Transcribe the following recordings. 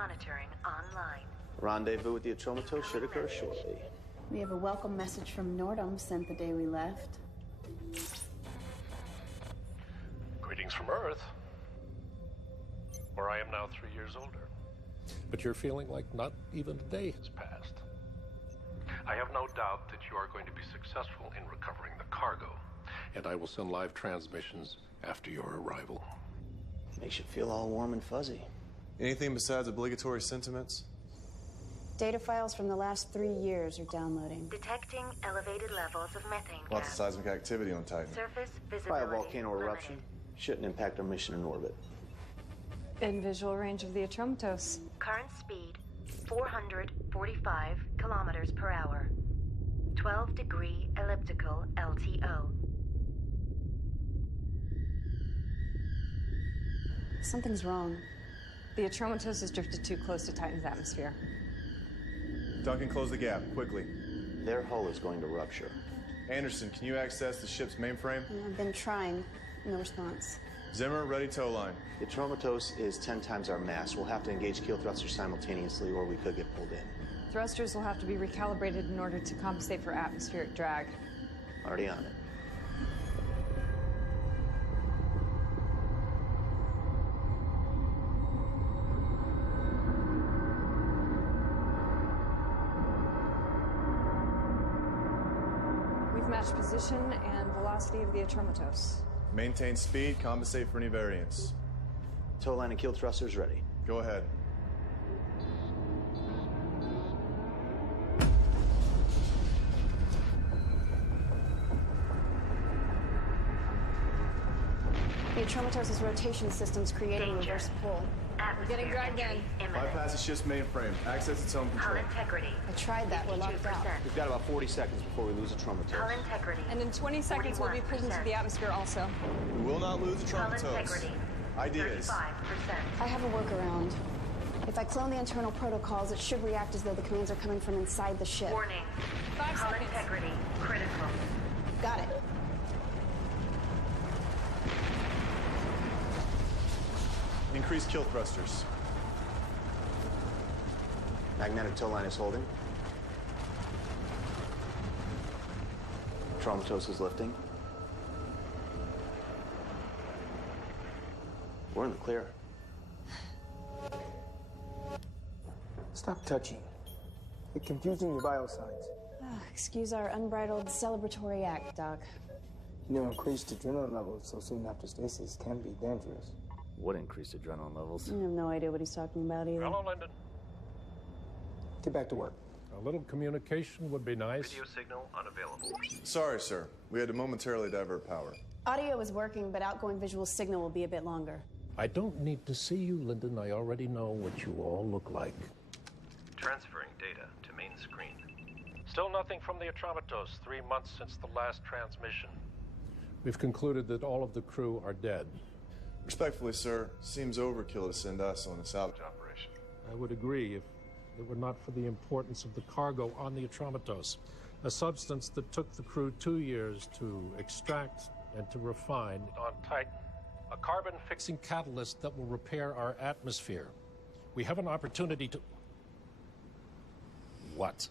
monitoring online. Rendezvous with the Atromatos should occur shortly. We have a welcome message from Nordum sent the day we left. Greetings from Earth, where I am now 3 years older. But you're feeling like not even a day has passed. I have no doubt that you are going to be successful in recovering the cargo, and I will send live transmissions after your arrival. Makes you feel all warm and fuzzy. Anything besides obligatory sentiments? Data files from the last 3 years are downloading. Detecting elevated levels of methane gas. Lots of seismic activity on Titan. Surface visibility By a volcano limited. eruption. Shouldn't impact our mission in orbit. In visual range of the Atromatos. Current speed, 445 kilometers per hour. 12-degree elliptical LTO. Something's wrong. The Atromatos has drifted too close to Titan's atmosphere. Duncan, close the gap, quickly. Their hull is going to rupture. Anderson, can you access the ship's mainframe? I've been trying. No response. Zimmer, ready tow line. The Atromatos is 10 times our mass. We'll have to engage keel thrusters simultaneously, or we could get pulled in. Thrusters will have to be recalibrated in order to compensate for atmospheric drag. Already on it. We've matched position and velocity of the Atromatos. Maintain speed, compensate for any variance. Tow line and keel thrusters ready. Go ahead. The Atromatos' rotation system's creating Danger. reverse pull. We're getting dragged in. Bypass the ship's mainframe. Access its own Hull control. integrity. I tried that. We're locked out. 52%. We've got about 40 seconds before we lose a Hull Atromatos. integrity. And in 20 seconds, we'll be pulled into the atmosphere also. We will not lose the Hull Atromatos. integrity. Ideas. 35%. I have a workaround. If I clone the internal protocols, it should react as though the commands are coming from inside the ship. Warning. 5 Hull seconds. integrity critical. Got it. Increase kill thrusters. Magnetic tow line is holding. Atromatos is lifting. We're in the clear. Stop touching. You're confusing your vital signs. Excuse our unbridled celebratory act, Doc. You know, increased adrenaline levels so soon after stasis can be dangerous. What increased adrenaline levels? I have no idea what he's talking about either. Hello, Lyndon. Get back to work. A little communication would be nice. Video signal unavailable. Sorry, sir. We had to momentarily divert power. Audio is working, but outgoing visual signal will be a bit longer. I don't need to see you, Lyndon. I already know what you all look like. Transferring data to main screen. Still nothing from the Atromatos, 3 months since the last transmission. We've concluded that all of the crew are dead. Respectfully, sir, seems overkill to send us on a salvage operation. I would agree if it were not for the importance of the cargo on the Atromatos, a substance that took the crew 2 years to extract and to refine on Titan, a carbon-fixing catalyst that will repair our atmosphere. We have an opportunity to... What?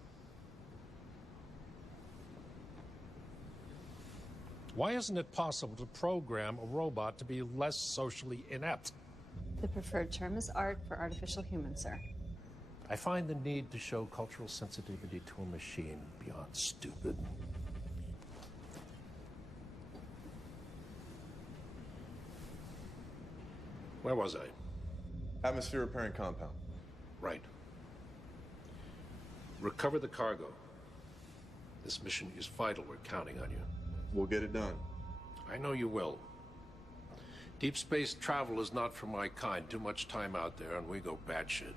Why isn't it possible to program a robot to be less socially inept? The preferred term is art for artificial humans, sir. I find the need to show cultural sensitivity to a machine beyond stupid. Where was I? Atmosphere repairing compound. Right. Recover the cargo. This mission is vital. We're counting on you. We'll get it done. I know you will. Deep space travel is not for my kind. Too much time out there and we go batshit.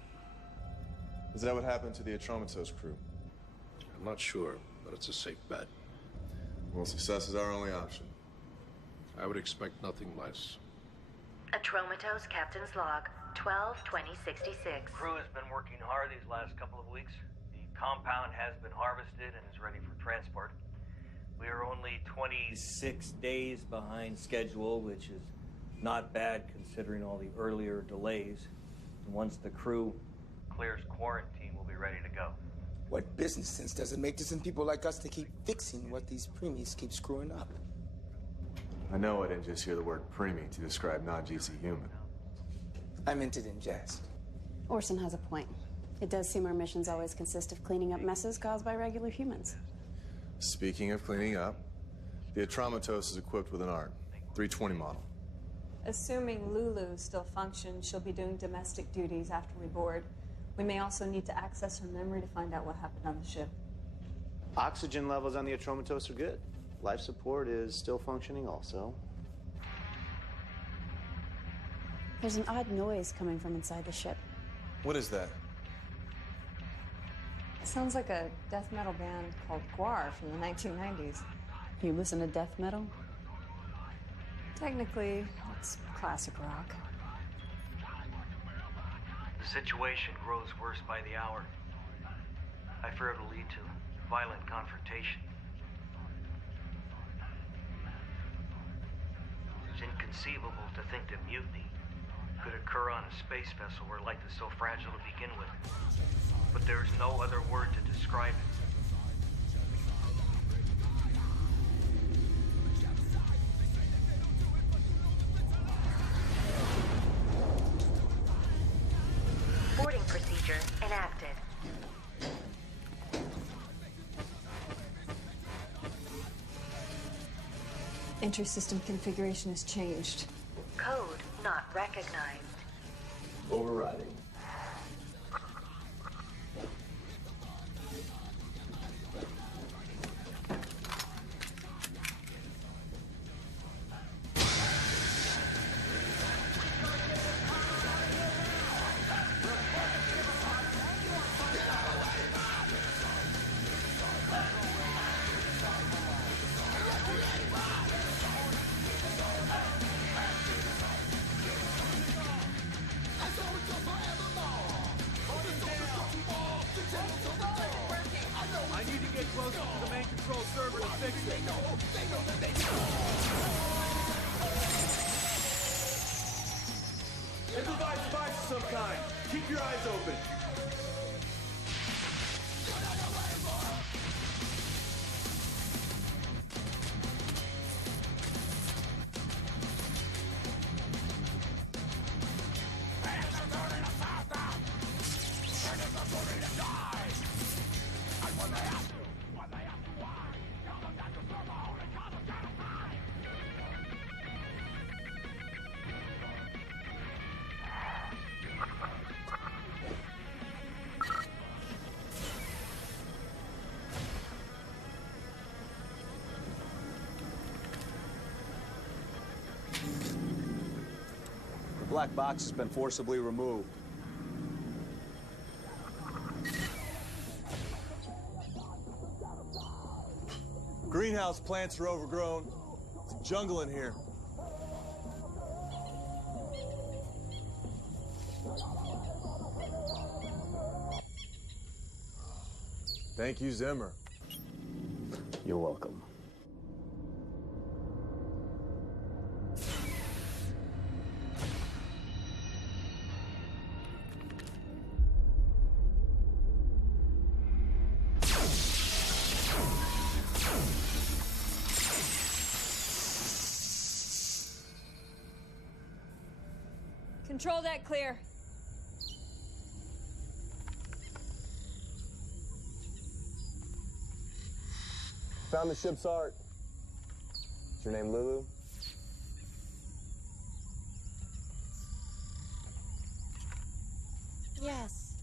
Is that what happened to the Atromatos crew? I'm not sure, but it's a safe bet. Well, success is our only option. I would expect nothing less. Atromatos Captain's Log, 12/20/66. Crew has been working hard these last couple of weeks. The compound has been harvested and is ready for transport. We are only 26 days behind schedule, which is not bad considering all the earlier delays. And once the crew clears quarantine, we'll be ready to go. What business sense does it make to send people like us to keep fixing what these preemies keep screwing up? I know I didn't just hear the word preemie to describe non-GC human. I meant it in jest. Orson has a point. It does seem our missions always consist of cleaning up messes caused by regular humans. Speaking of cleaning up, the Atraumatos is equipped with an ARC, 320 model. Assuming Lulu still functions, she'll be doing domestic duties after we board. We may also need to access her memory to find out what happened on the ship. Oxygen levels on the Atraumatos are good. Life support is still functioning also. There's an odd noise coming from inside the ship. What is that? It sounds like a death metal band called Guar from the 1990s. You listen to death metal? Technically, it's classic rock. The situation grows worse by the hour. I fear it'll lead to violent confrontation. It's inconceivable to think that mutiny could occur on a space vessel where life is so fragile to begin with. But there's no other word to describe it. Boarding procedure enacted. Entry system configuration has changed. Code not recognized. Overriding. I need to get closer to the main control server to fix it. Improvise device of some kind. Keep your eyes open. The black box has been forcibly removed. Greenhouse plants are overgrown. It's a jungle in here. Thank you, Zimmer. You're welcome. Control that clear. Found the ship's art. Is your name Lulu? Yes.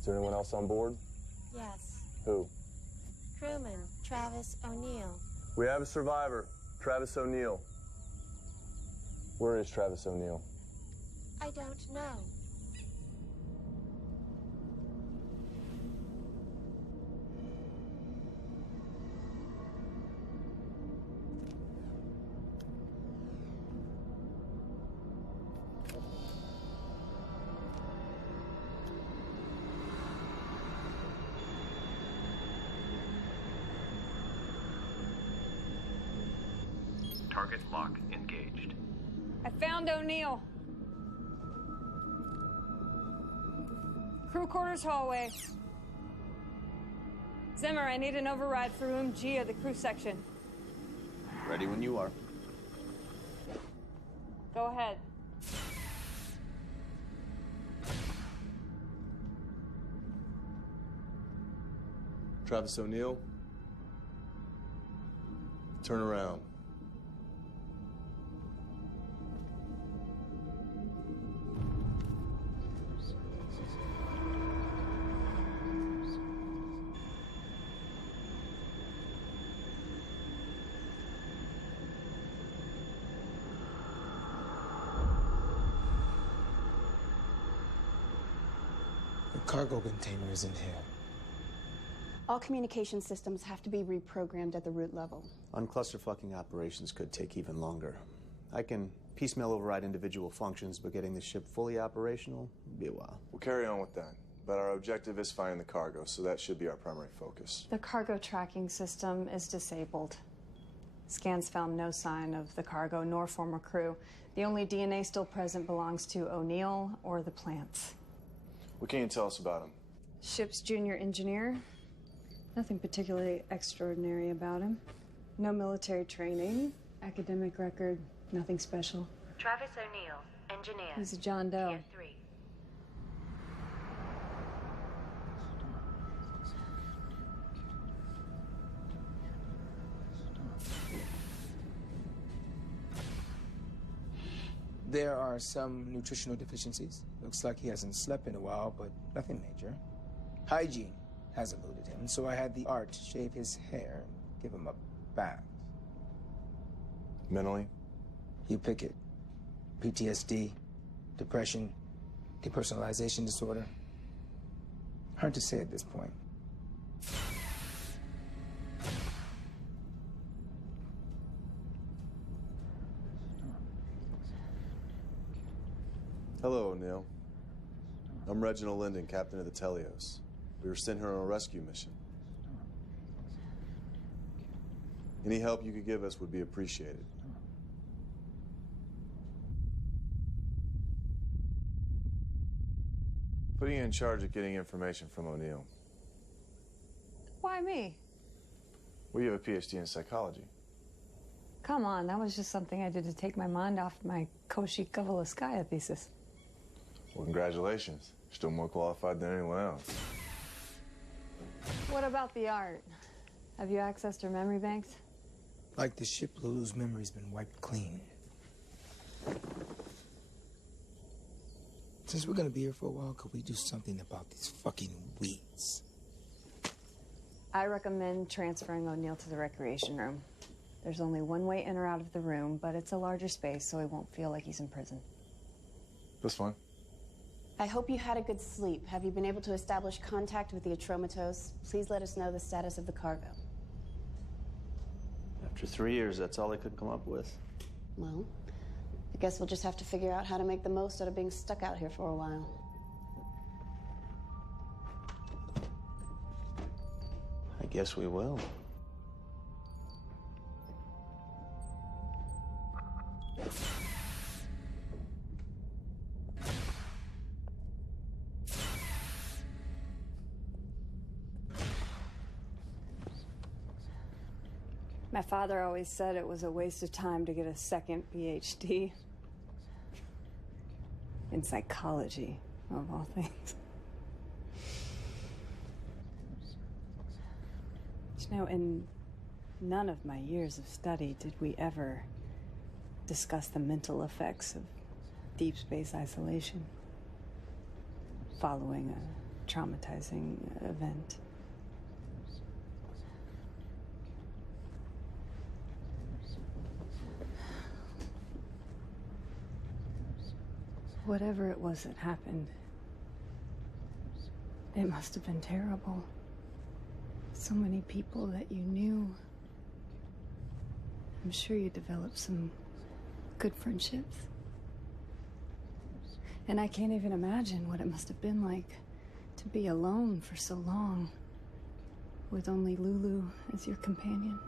Is there anyone else on board? Yes. Who? Crewman Travis O'Neill. We have a survivor, Travis O'Neill. Where is Travis O'Neill? I don't know. Target lock engaged. I found O'Neill. Crew quarters hallway. Zimmer, I need an override for room G of the crew section. Ready when you are. Go ahead. Travis O'Neill, turn around. The cargo container isn't here. All communication systems have to be reprogrammed at the root level. Unclusterfucking operations could take even longer. I can piecemeal override individual functions, but getting the ship fully operational would be a while. We'll carry on with that. But our objective is finding the cargo, so that should be our primary focus. The cargo tracking system is disabled. Scans found no sign of the cargo nor former crew. The only DNA still present belongs to O'Neill or the plants. What can you tell us about him? Ship's junior engineer. Nothing particularly extraordinary about him. No military training, academic record, nothing special. Travis O'Neill, engineer. He's a John Doe. Tier 3. There are some nutritional deficiencies. Looks like he hasn't slept in a while, but nothing major. Hygiene has eluded him, so I had the art shave his hair and give him a bath. Mentally? You pick it. PTSD, depression, depersonalization disorder. Hard to say at this point. Hello, O'Neill. I'm Reginald Linden, captain of the Telios. We were sent here on a rescue mission. Any help you could give us would be appreciated. Putting you in charge of getting information from O'Neill. Why me? Well, you have a PhD in psychology. Come on, that was just something I did to take my mind off my Koshi-Kavalaskaya thesis. Well, congratulations. You're still more qualified than anyone else. What about the art? Have you accessed her memory banks? Like the ship, Lulu's memory's been wiped clean. Since we're gonna be here for a while, could we do something about these fucking weeds? I recommend transferring O'Neill to the recreation room. There's only one way in or out of the room, but it's a larger space, so he won't feel like he's in prison. That's fine. I hope you had a good sleep. Have you been able to establish contact with the Atromatos? Please let us know the status of the cargo. After 3 years, that's all they could come up with. Well, I guess we'll just have to figure out how to make the most out of being stuck out here for a while. I guess we will. My father always said it was a waste of time to get a second PhD. In psychology, of all things. You know, in none of my years of study did we ever discuss the mental effects of deep space isolation following a traumatizing event. Whatever it was that happened, it must have been terrible. So many people that you knew. I'm sure you developed some good friendships. And I can't even imagine what it must have been like to be alone for so long, with only Lulu as your companion.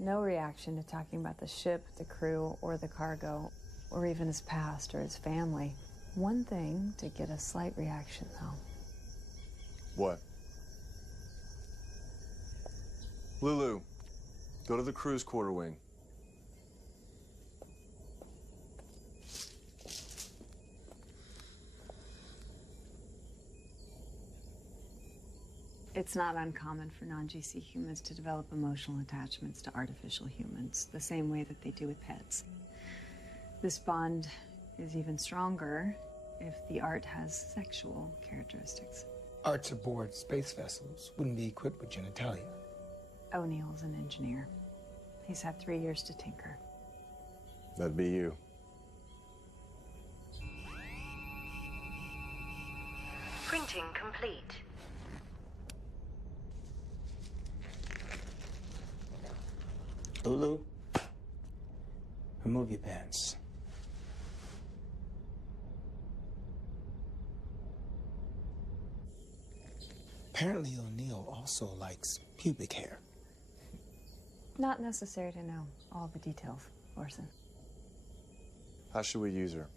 No reaction to talking about the ship, the crew, or the cargo, or even his past or his family. One thing to get a slight reaction, though. What? Lulu, go to the crew's quarter wing. It's not uncommon for non-GC humans to develop emotional attachments to artificial humans, the same way that they do with pets. This bond is even stronger if the art has sexual characteristics. Arts aboard space vessels wouldn't be equipped with genitalia. O'Neill's an engineer. He's had 3 years to tinker. That'd be you. Printing complete. Lulu, remove your pants. Apparently O'Neill also likes pubic hair. Not necessary to know all the details, Orson. How should we use her?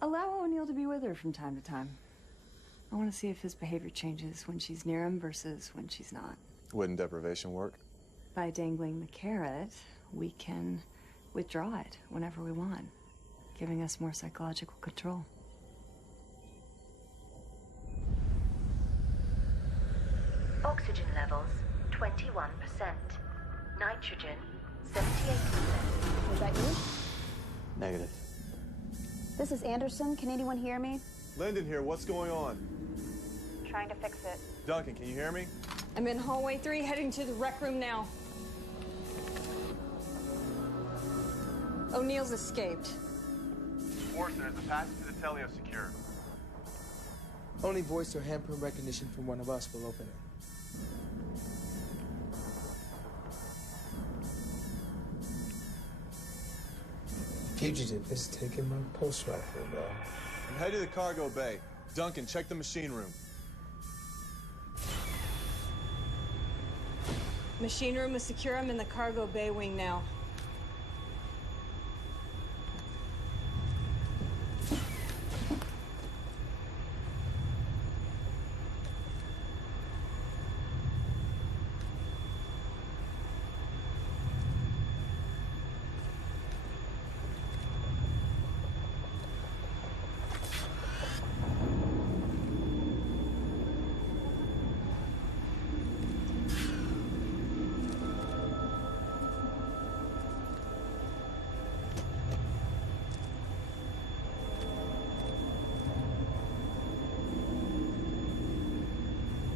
Allow O'Neill to be with her from time to time. I want to see if his behavior changes when she's near him versus when she's not. Wouldn't deprivation work? By dangling the carrot, we can withdraw it whenever we want, giving us more psychological control. Oxygen levels, 21%. Nitrogen, 78%. Was that you? Negative. This is Anderson. Can anyone hear me? Lyndon here, what's going on? Trying to fix it. Duncan, can you hear me? I'm in hallway 3, heading to the rec room now. O'Neill's escaped. Orson, is the passage to the teleo secure? Only voice or handprint recognition from one of us will open it. Fugitive has taken my pulse rifle, though. I'm headed to the cargo bay. Duncan, check the machine room. Machine room is secure. I'm in the cargo bay wing now.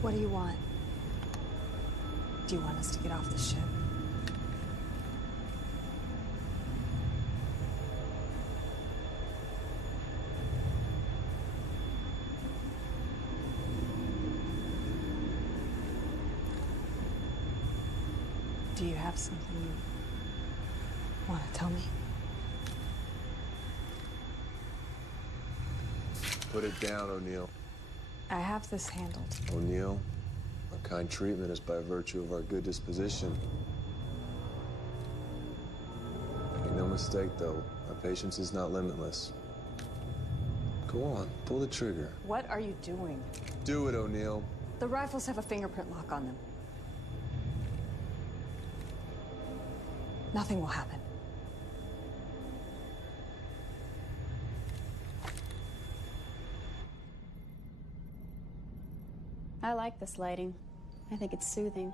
What do you want? Do you want us to get off the ship? Do you have something you want to tell me? Put it down, O'Neill. I have this handled. O'Neill, our kind treatment is by virtue of our good disposition. Make no mistake, though, our patience is not limitless. Go on, pull the trigger. What are you doing? Do it, O'Neill. The rifles have a fingerprint lock on them. Nothing will happen. I like this lighting. I think it's soothing.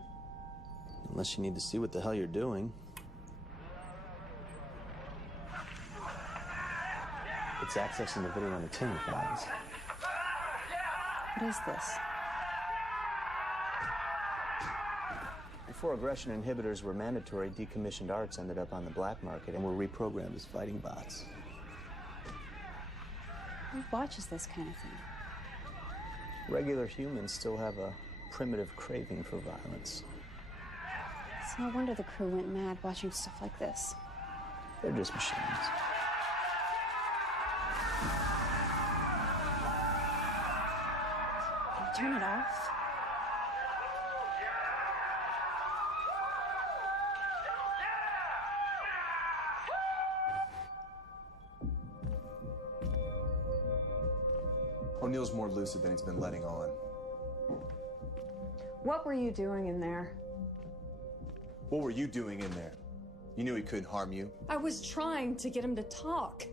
Unless you need to see what the hell you're doing. It's accessing the video entertainment files. What is this? Before aggression inhibitors were mandatory, decommissioned arts ended up on the black market and were reprogrammed as fighting bots. Who watches this kind of thing? Regular humans still have a primitive craving for violence. It's no wonder the crew went mad watching stuff like this. They're just machines. Can you turn it off? O'Neill's more lucid than he's been letting on. What were you doing in there? What were you doing in there? You knew he couldn't harm you. I was trying to get him to talk,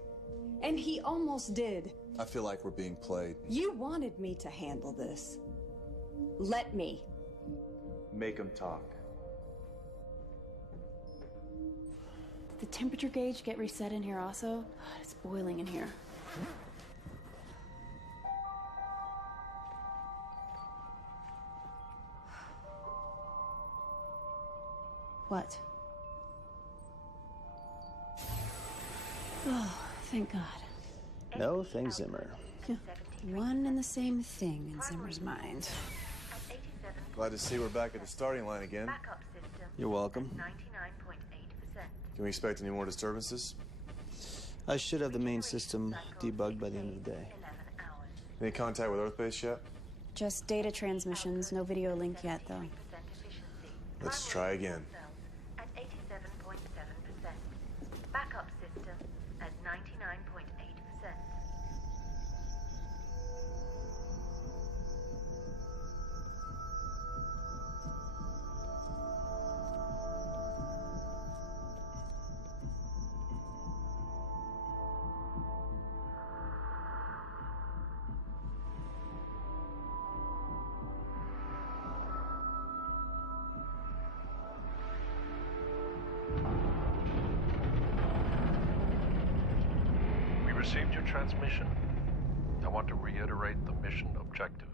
and he almost did. I feel like we're being played. You wanted me to handle this. Let me. Make him talk. Did the temperature gauge get reset in here also? God, it's boiling in here. What? Oh, thank God. No, thank Zimmer. One and the same thing in Zimmer's mind. Glad to see we're back at the starting line again. You're welcome. Can we expect any more disturbances? I should have the main system debugged by the end of the day. Any contact with Earthbase yet? Just data transmissions, no video link yet, though. Let's try again. At 87.7%. Backup system at 99.8%. Received your transmission. I want to reiterate the mission objective.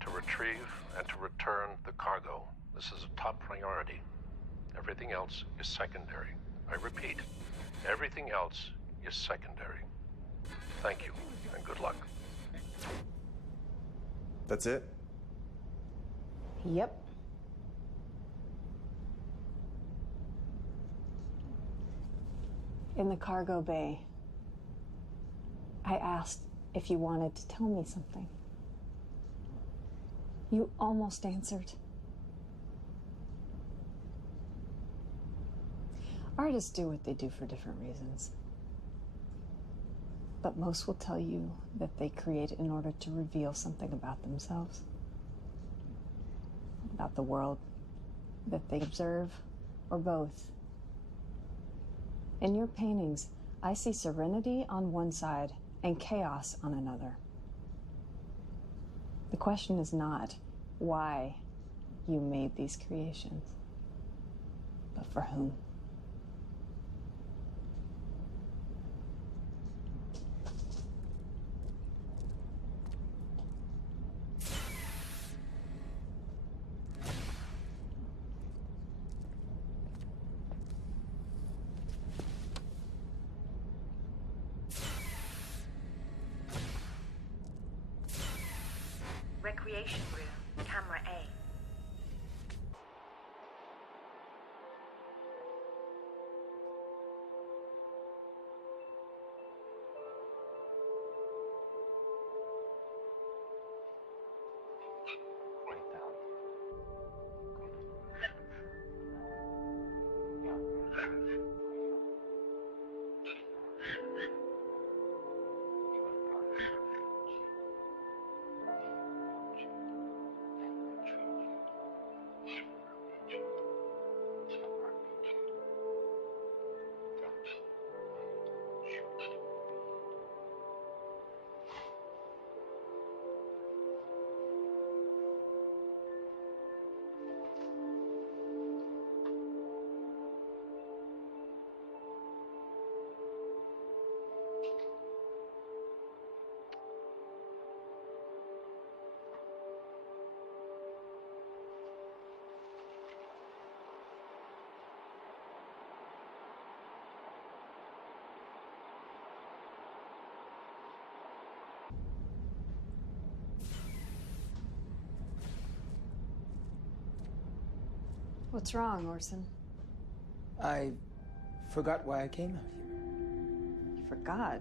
To retrieve and to return the cargo. This is a top priority. Everything else is secondary. I repeat, everything else is secondary. Thank you, and good luck. That's it? Yep. In the cargo bay, I asked if you wanted to tell me something. You almost answered. Artists do what they do for different reasons. But most will tell you that they create in order to reveal something about themselves, about the world that they observe, or both. In your paintings, I see serenity on one side and chaos on another. The question is not why you made these creations, but for whom. Recreation room, camera A. What's wrong, Orson? I forgot why I came out here. You forgot?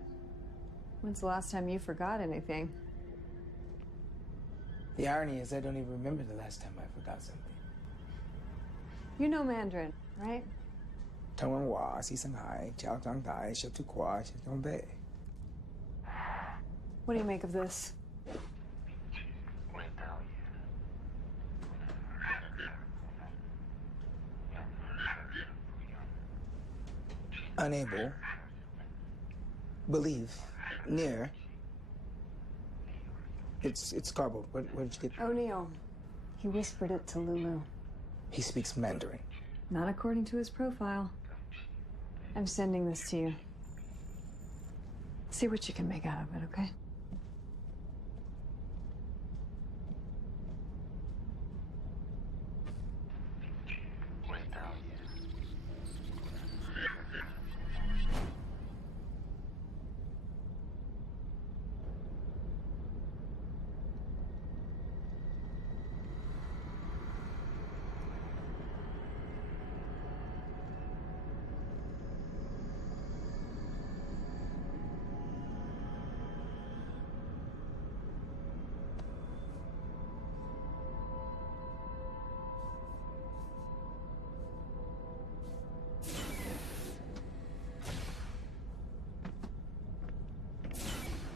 When's the last time you forgot anything? The irony is I don't even remember the last time I forgot something. You know Mandarin, right? 听闻话，西生海，教长大，小土瓜，小东北。What do you make of this? Unable. Believe. Near. It's garbled. Where did you get? O'Neill. He whispered it to Lulu. He speaks Mandarin. Not according to his profile. I'm sending this to you. See what you can make out of it, okay?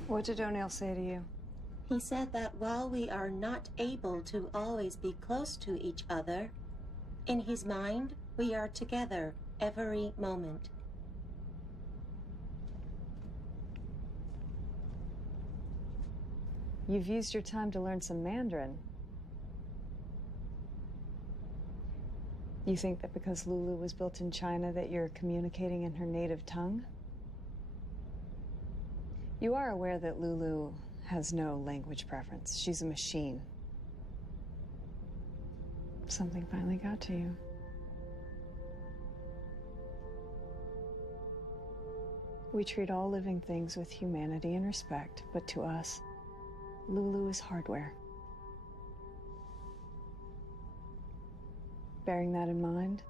What did O'Neill say to you? He said that while we are not able to always be close to each other, in his mind, we are together every moment. You've used your time to learn some Mandarin. You think that because Lulu was built in China that you're communicating in her native tongue? You are aware that Lulu has no language preference. She's a machine. Something finally got to you. We treat all living things with humanity and respect, but to us, Lulu is hardware. Bearing that in mind,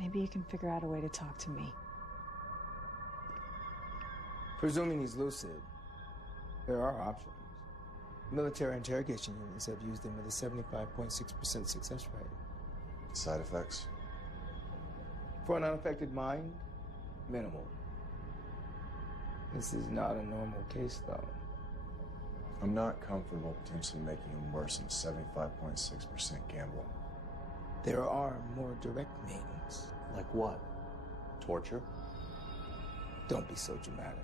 maybe you can figure out a way to talk to me. Presuming he's lucid, there are options. Military interrogation units have used him with a 75.6% success rate. Side effects? For an unaffected mind, minimal. This is not a normal case, though. I'm not comfortable potentially making him worse than a 75.6% gamble. There are more direct means. Like what? Torture? Don't be so dramatic.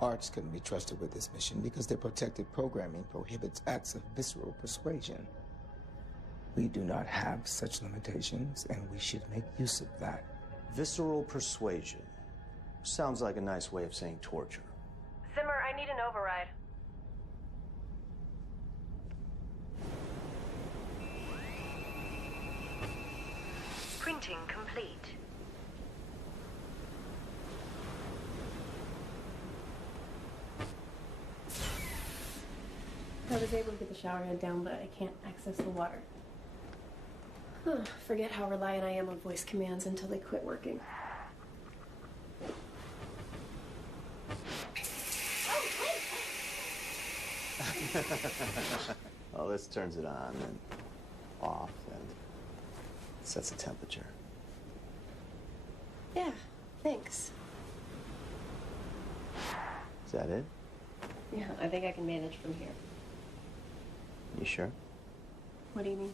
Arts couldn't be trusted with this mission because their protected programming prohibits acts of visceral persuasion. We do not have such limitations, and we should make use of that. Visceral persuasion. Sounds like a nice way of saying torture. Simmer, I need an override. Printing complete. I was able to get the shower head down, but I can't access the water. Forget how reliant I am on voice commands until they quit working. Well, this turns it on and off and sets the temperature. Yeah, thanks. Is that it? Yeah, I think I can manage from here. You sure? What do you mean?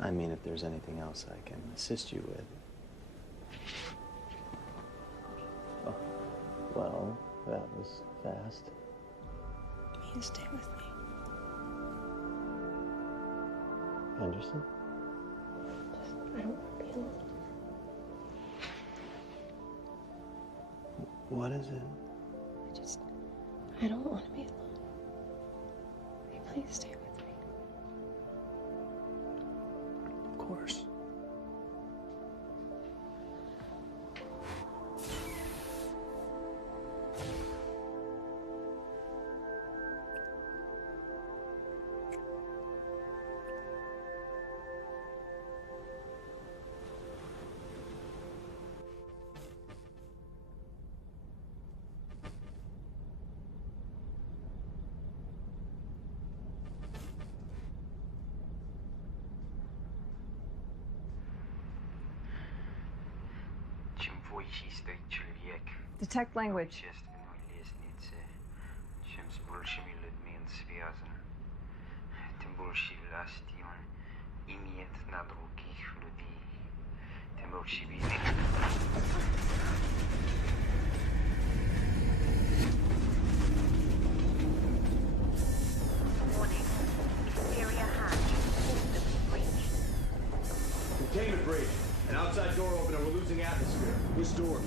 I mean, if there's anything else I can assist you with. Oh, well, that was fast. You stay with me. Anderson? I don't want to be alone. What is it? I don't want to be alone. Please stay with me. Of course. Detect language. большими людьми он связан. Тем больше власти он имеет на других людей. Тем больше вины. Warning. Exterior hatch. Systems breached. Containment breach. An outside door open and we're losing atmosphere. Which door?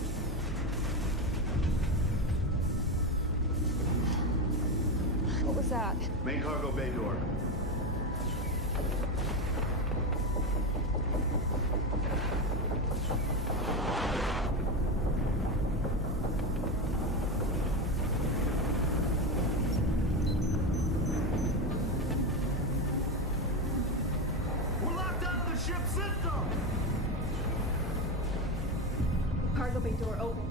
What was that? Main cargo bay door. We're locked out of the ship's system! Cargo bay door open.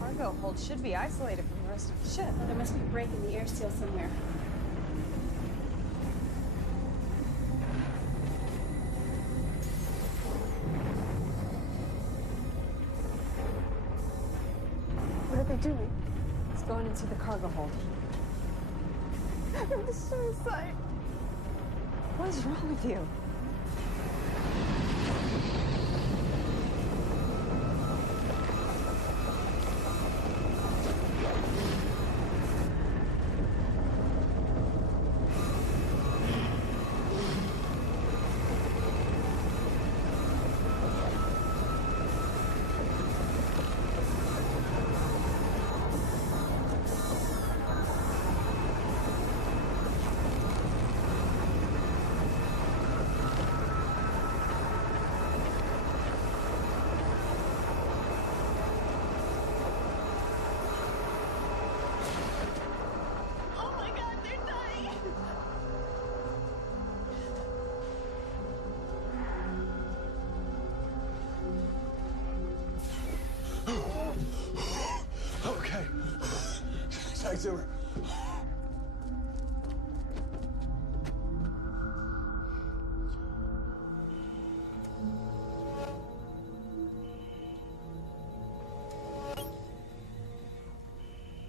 Cargo hold should be isolated from the rest of the ship. There must be a break in the air seal somewhere. What are they doing? It's going into the cargo hold. I'm suicide. What is wrong with you? Oh my god, they're dying! Okay. Tag Zimmer.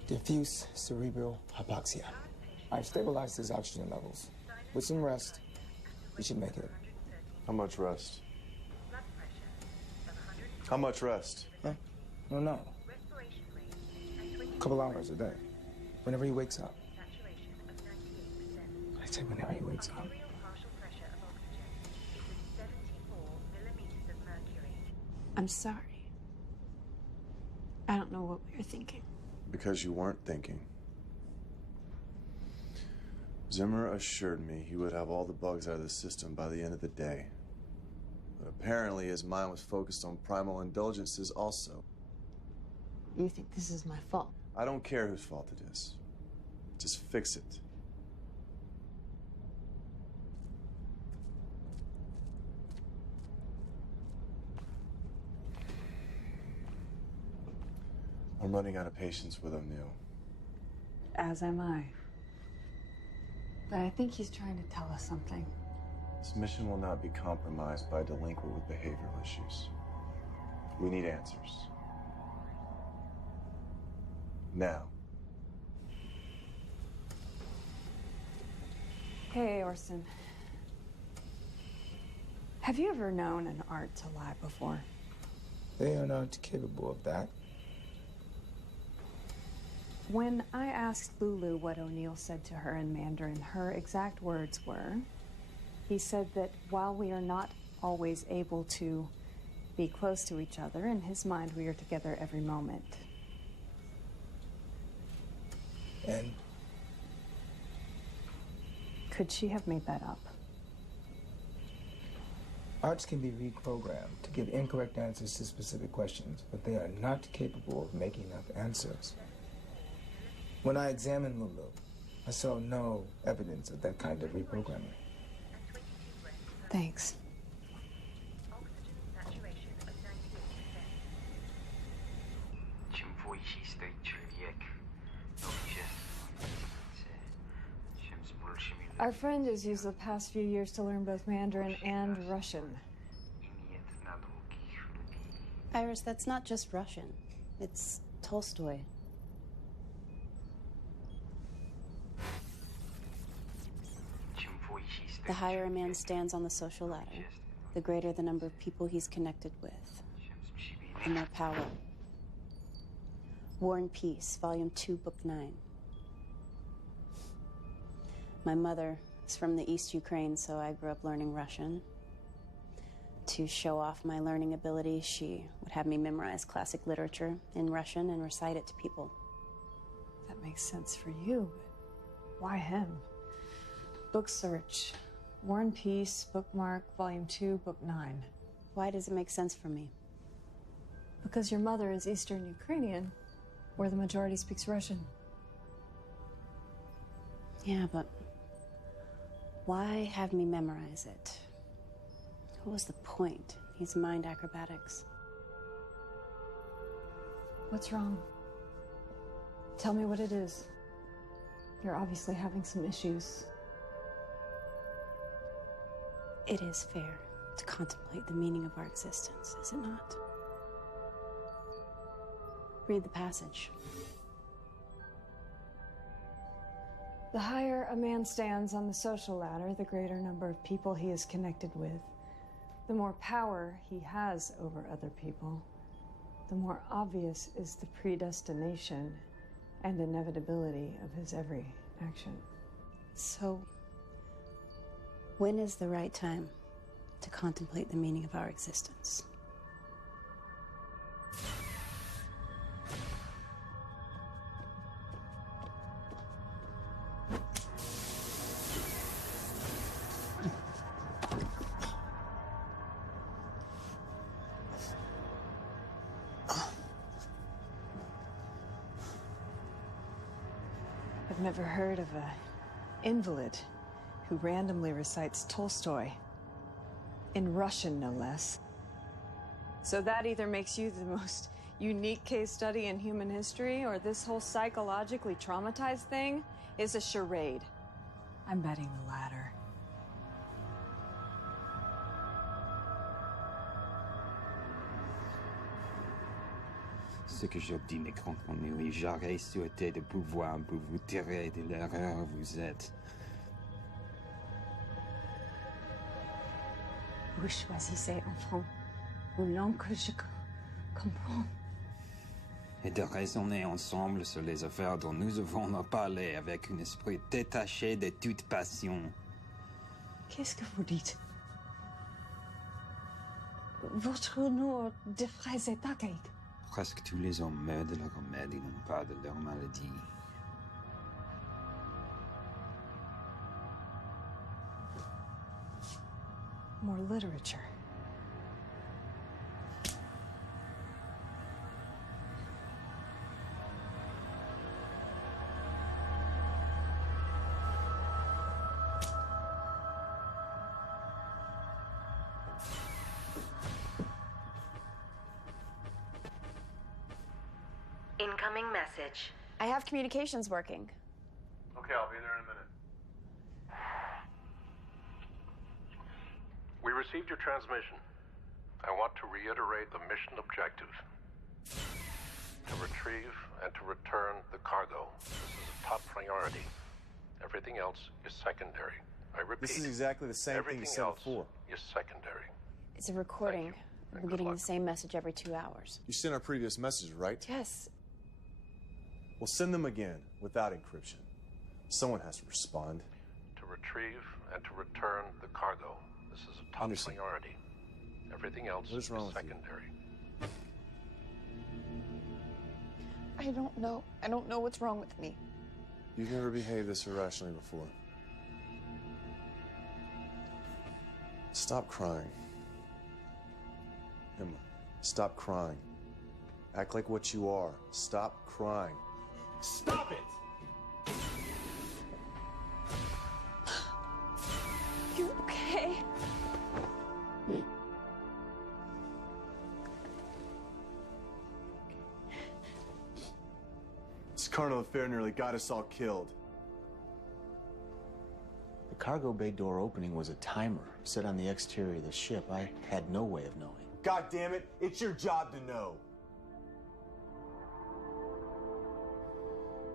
Diffuse cerebral hypoxia. I've stabilized his oxygen levels. With some rest, he should make it. How much rest? How much rest? Huh? No. A couple hours a day. Whenever he wakes up. I say whenever he wakes up. I'm sorry. I don't know what we were thinking. Because you weren't thinking. Zimmer assured me he would have all the bugs out of the system by the end of the day. But apparently his mind was focused on primal indulgences also. You think this is my fault? I don't care whose fault it is. Just fix it. I'm running out of patience with O'Neill. As am I. But I think he's trying to tell us something. This mission will not be compromised by a delinquent with behavioral issues. We need answers. Now. Hey, Orson. Have you ever known an art to lie before? They are not capable of that. When I asked Lulu what O'Neill said to her in Mandarin, her exact words were, he said that while we are not always able to be close to each other, in his mind we are together every moment. And? Could she have made that up? Arts can be reprogrammed to give incorrect answers to specific questions, but they are not capable of making up answers. When I examined Lulu, I saw no evidence of that kind of reprogramming. Thanks. Our friend has used the past few years to learn both Mandarin and Russian. Iris, that's not just Russian. It's Tolstoy. The higher a man stands on the social ladder, the greater the number of people he's connected with, the more power. War and Peace, Volume 2, Book 9. My mother is from the East Ukraine, so I grew up learning Russian. To show off my learning ability, she would have me memorize classic literature in Russian and recite it to people. That makes sense for you, but why him? Book search. War and Peace, bookmark, Volume 2, Book 9. Why does it make sense for me? Because your mother is Eastern Ukrainian, where the majority speaks Russian. Yeah, but why have me memorize it? What was the point? These mind acrobatics. What's wrong? Tell me what it is. You're obviously having some issues. It is fair to contemplate the meaning of our existence, is it not? Read the passage. The higher a man stands on the social ladder, the greater number of people he is connected with, the more power he has over other people, the more obvious is the predestination and inevitability of his every action. So, when is the right time to contemplate the meaning of our existence? I've never heard of an invalid who randomly recites Tolstoy. In Russian, no less. So that either makes you the most unique case study in human history, or this whole psychologically traumatized thing is a charade. I'm betting the latter. Ce que j'obtenais quand on j'aurais souhaité de pouvoir pour vous tirer de l'erreur où vous êtes. Vous choisissez enfant une langue que je comprends. Et de raisonner ensemble sur les affaires dont nous avons à parler avec un esprit détaché de toute passion. Qu'est-ce que vous dites? Votre nom de phrase est archaïque. Presque tous les hommes meurent de leur remède et non pas de leur maladie. More literature. Incoming message. I have communications working. Okay, I'll be there in a minute. We received your transmission. I want to reiterate the mission objective. To retrieve and to return the cargo. This is a top priority. Everything else is secondary. I repeat. This is exactly the same thing you said before. Is secondary. It's a recording. I'm getting the same message every 2 hours. You sent our previous messages, right? Yes. Well, send them again, without encryption. Someone has to respond. To retrieve and to return the cargo. This is a top priority. Everything else is secondary. I don't know. I don't know what's wrong with me. You've never behaved this irrationally before. Stop crying. Emma, stop crying. Act like what you are. Stop crying. Stop it! You okay? This carnal affair nearly got us all killed. The cargo bay door opening was a timer set on the exterior of the ship. I had no way of knowing. God damn it, it's your job to know.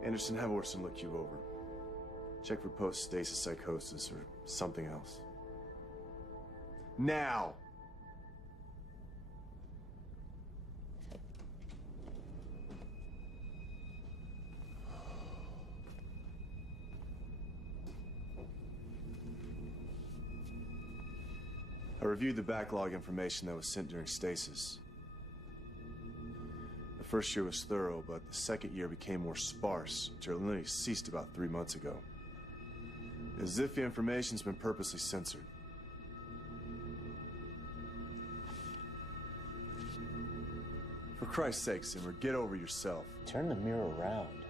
Anderson, have Orson look you over. Check for post-stasis psychosis or something else. Now! I reviewed the backlog information that was sent during stasis. The first year was thorough, but the second year became more sparse, until it literally ceased about 3 months ago. As if the information's been purposely censored. For Christ's sake, Zimmer, get over yourself. Turn the mirror around.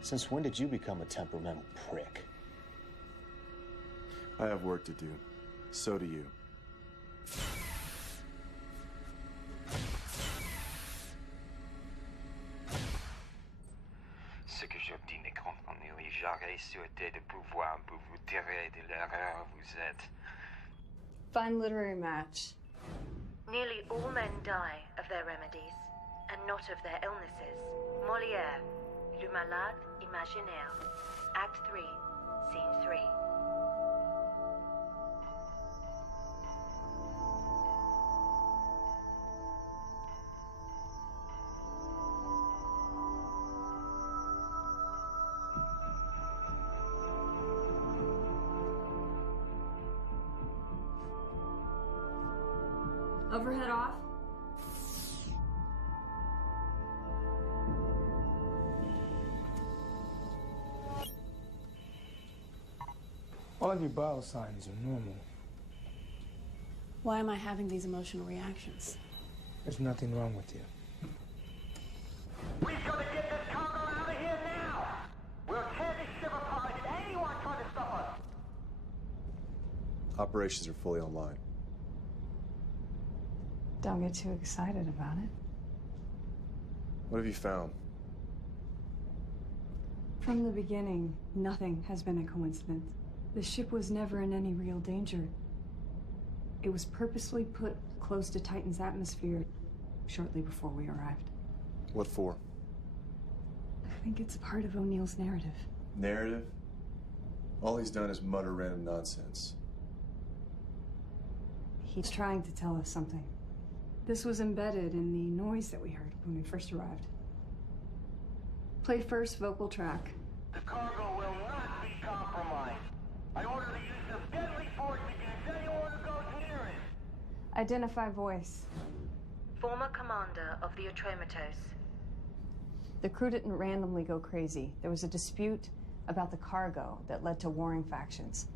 Since when did you become a temperamental prick? I have work to do. So do you. Ce que j'obdis n'est comprenez, j'aurais souhaité de pouvoir vous tirer de l'erreur vous êtes. Find literary match. Nearly all men die of their remedies, and not of their illnesses. Molière, Le Malade Imaginaire, Act 3, Scene 3. Overhead off. All of your vital signs are normal. Why am I having these emotional reactions? There's nothing wrong with you. We've got to get this cargo out of here now! We'll tear this ship apart if anyone tries to stop us! Operations are fully online. Don't get too excited about it. What have you found? From the beginning, nothing has been a coincidence. The ship was never in any real danger. It was purposely put close to Titan's atmosphere shortly before we arrived. What for? I think it's a part of O'Neill's narrative. Narrative? All he's done is mutter random nonsense. He's trying to tell us something. This was embedded in the noise that we heard when we first arrived. Play first vocal track. The cargo will not be compromised. I order the use of deadly force against anyone who goes near it. Identify voice. Former commander of the Atromatos. The crew didn't randomly go crazy. There was a dispute about the cargo that led to warring factions.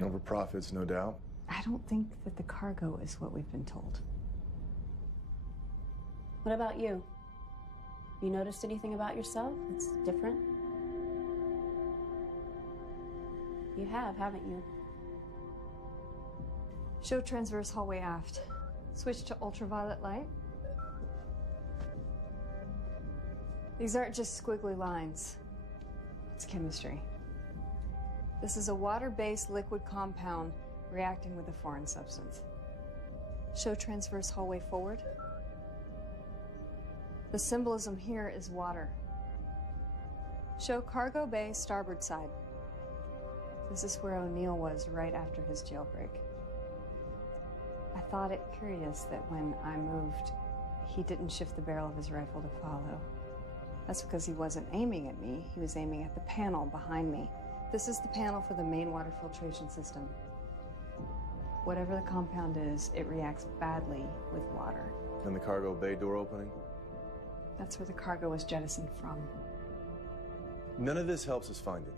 Over profits, no doubt. I don't think that the cargo is what we've been told. What about you? You noticed anything about yourself that's different? You have, haven't you? Show transverse hallway aft. Switch to ultraviolet light. These aren't just squiggly lines. It's chemistry. This is a water-based liquid compound reacting with a foreign substance. Show transverse hallway forward. The symbolism here is water. Show cargo bay starboard side. This is where O'Neill was right after his jailbreak. I thought it curious that when I moved, he didn't shift the barrel of his rifle to follow. That's because he wasn't aiming at me, he was aiming at the panel behind me. This is the panel for the main water filtration system. Whatever the compound is, it reacts badly with water. And the cargo bay door opening? That's where the cargo was jettisoned from. None of this helps us find it.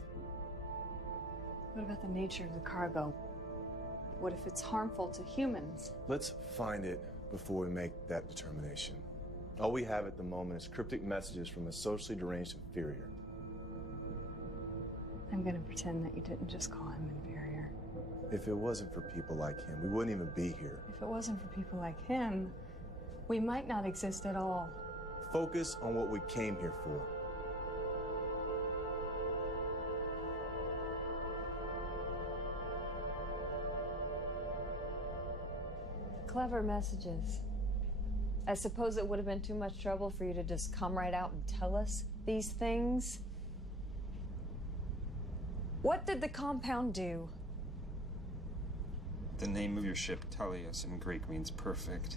What about the nature of the cargo? What if it's harmful to humans? Let's find it before we make that determination. All we have at the moment is cryptic messages from a socially deranged inferior. I'm gonna pretend that you didn't just call him inferior. If it wasn't for people like him, we wouldn't even be here. If it wasn't for people like him, we might not exist at all. Focus on what we came here for. Clever messages. I suppose it would have been too much trouble for you to just come right out and tell us these things. What did the compound do? The name of your ship, Telios, in Greek means perfect.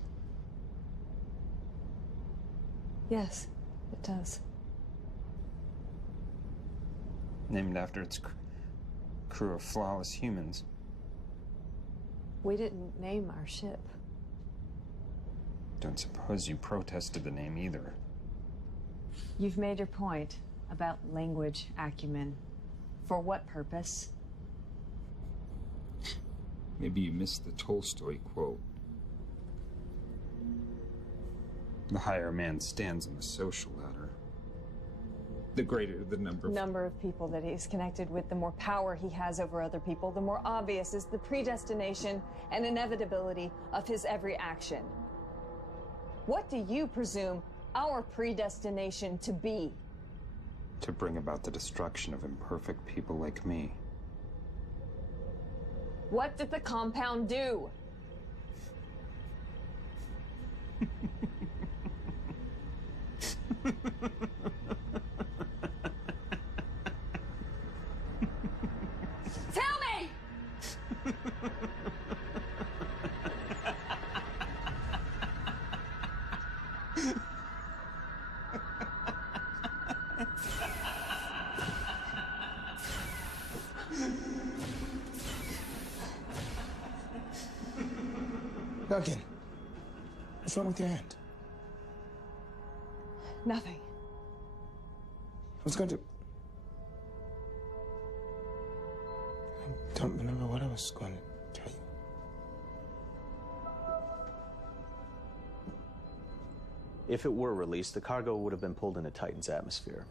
Yes, it does. Named after its crew of flawless humans. We didn't name our ship. Don't suppose you protested the name either. You've made your point about language acumen. For what purpose? Maybe you missed the Tolstoy quote. The higher a man stands on the social ladder, the greater the number of people that he's connected with, the more power he has over other people, the more obvious is the predestination and inevitability of his every action. What do you presume our predestination to be? To bring about the destruction of imperfect people like me. What did the compound do? Tell me! Duncan, what's wrong with your hand? Nothing. I was going to... I don't remember what I was going to tell you. If it were released, the cargo would have been pulled into Titan's atmosphere.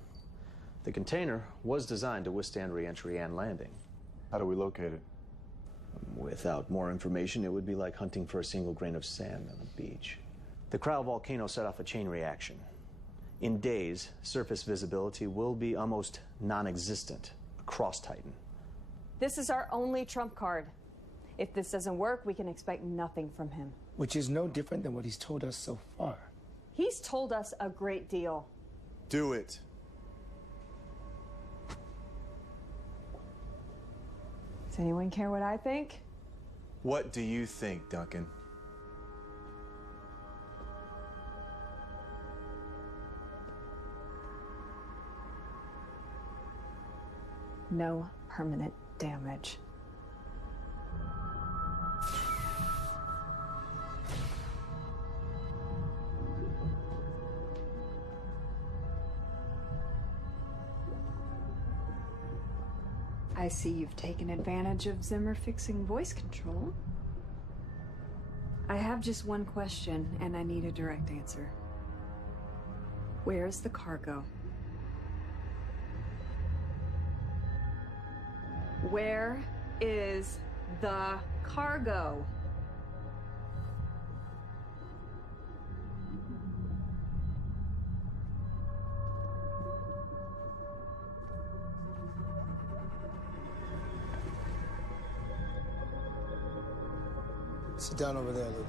The container was designed to withstand re-entry and landing. How do we locate it? Without more information, it would be like hunting for a single grain of sand on a beach. The cryovolcano set off a chain reaction. In days, surface visibility will be almost non-existent across Titan. This is our only trump card. If this doesn't work, we can expect nothing from him. Which is no different than what he's told us so far. He's told us a great deal. Do it. Does anyone care what I think? What do you think, Duncan? No permanent damage. I see you've taken advantage of Zimmer fixing voice control. I have just one question, and I need a direct answer. Where's the cargo? Where is the cargo? Sit down over there, Lulu.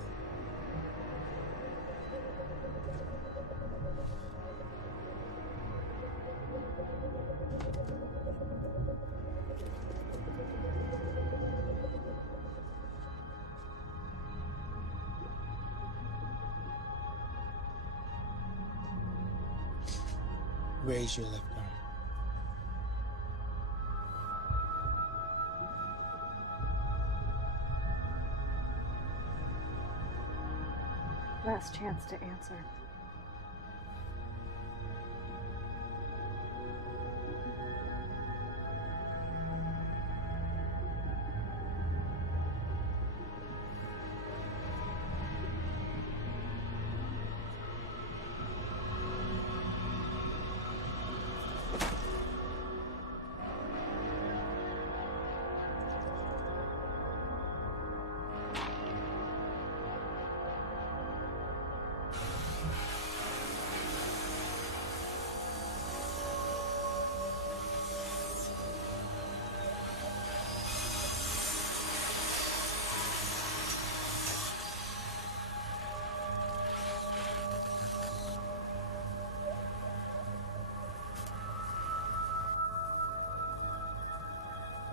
Raise your left arm. Last chance to answer.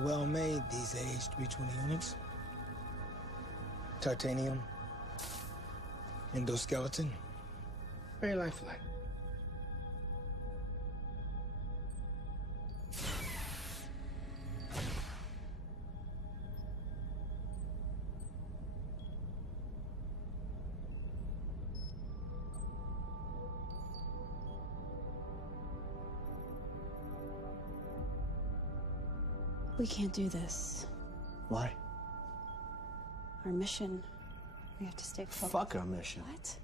Well made, these AH-320 units. Titanium. Endoskeleton. Very lifelike. We can't do this. Why? Our mission. We have to stay focused. Fuck our mission. What?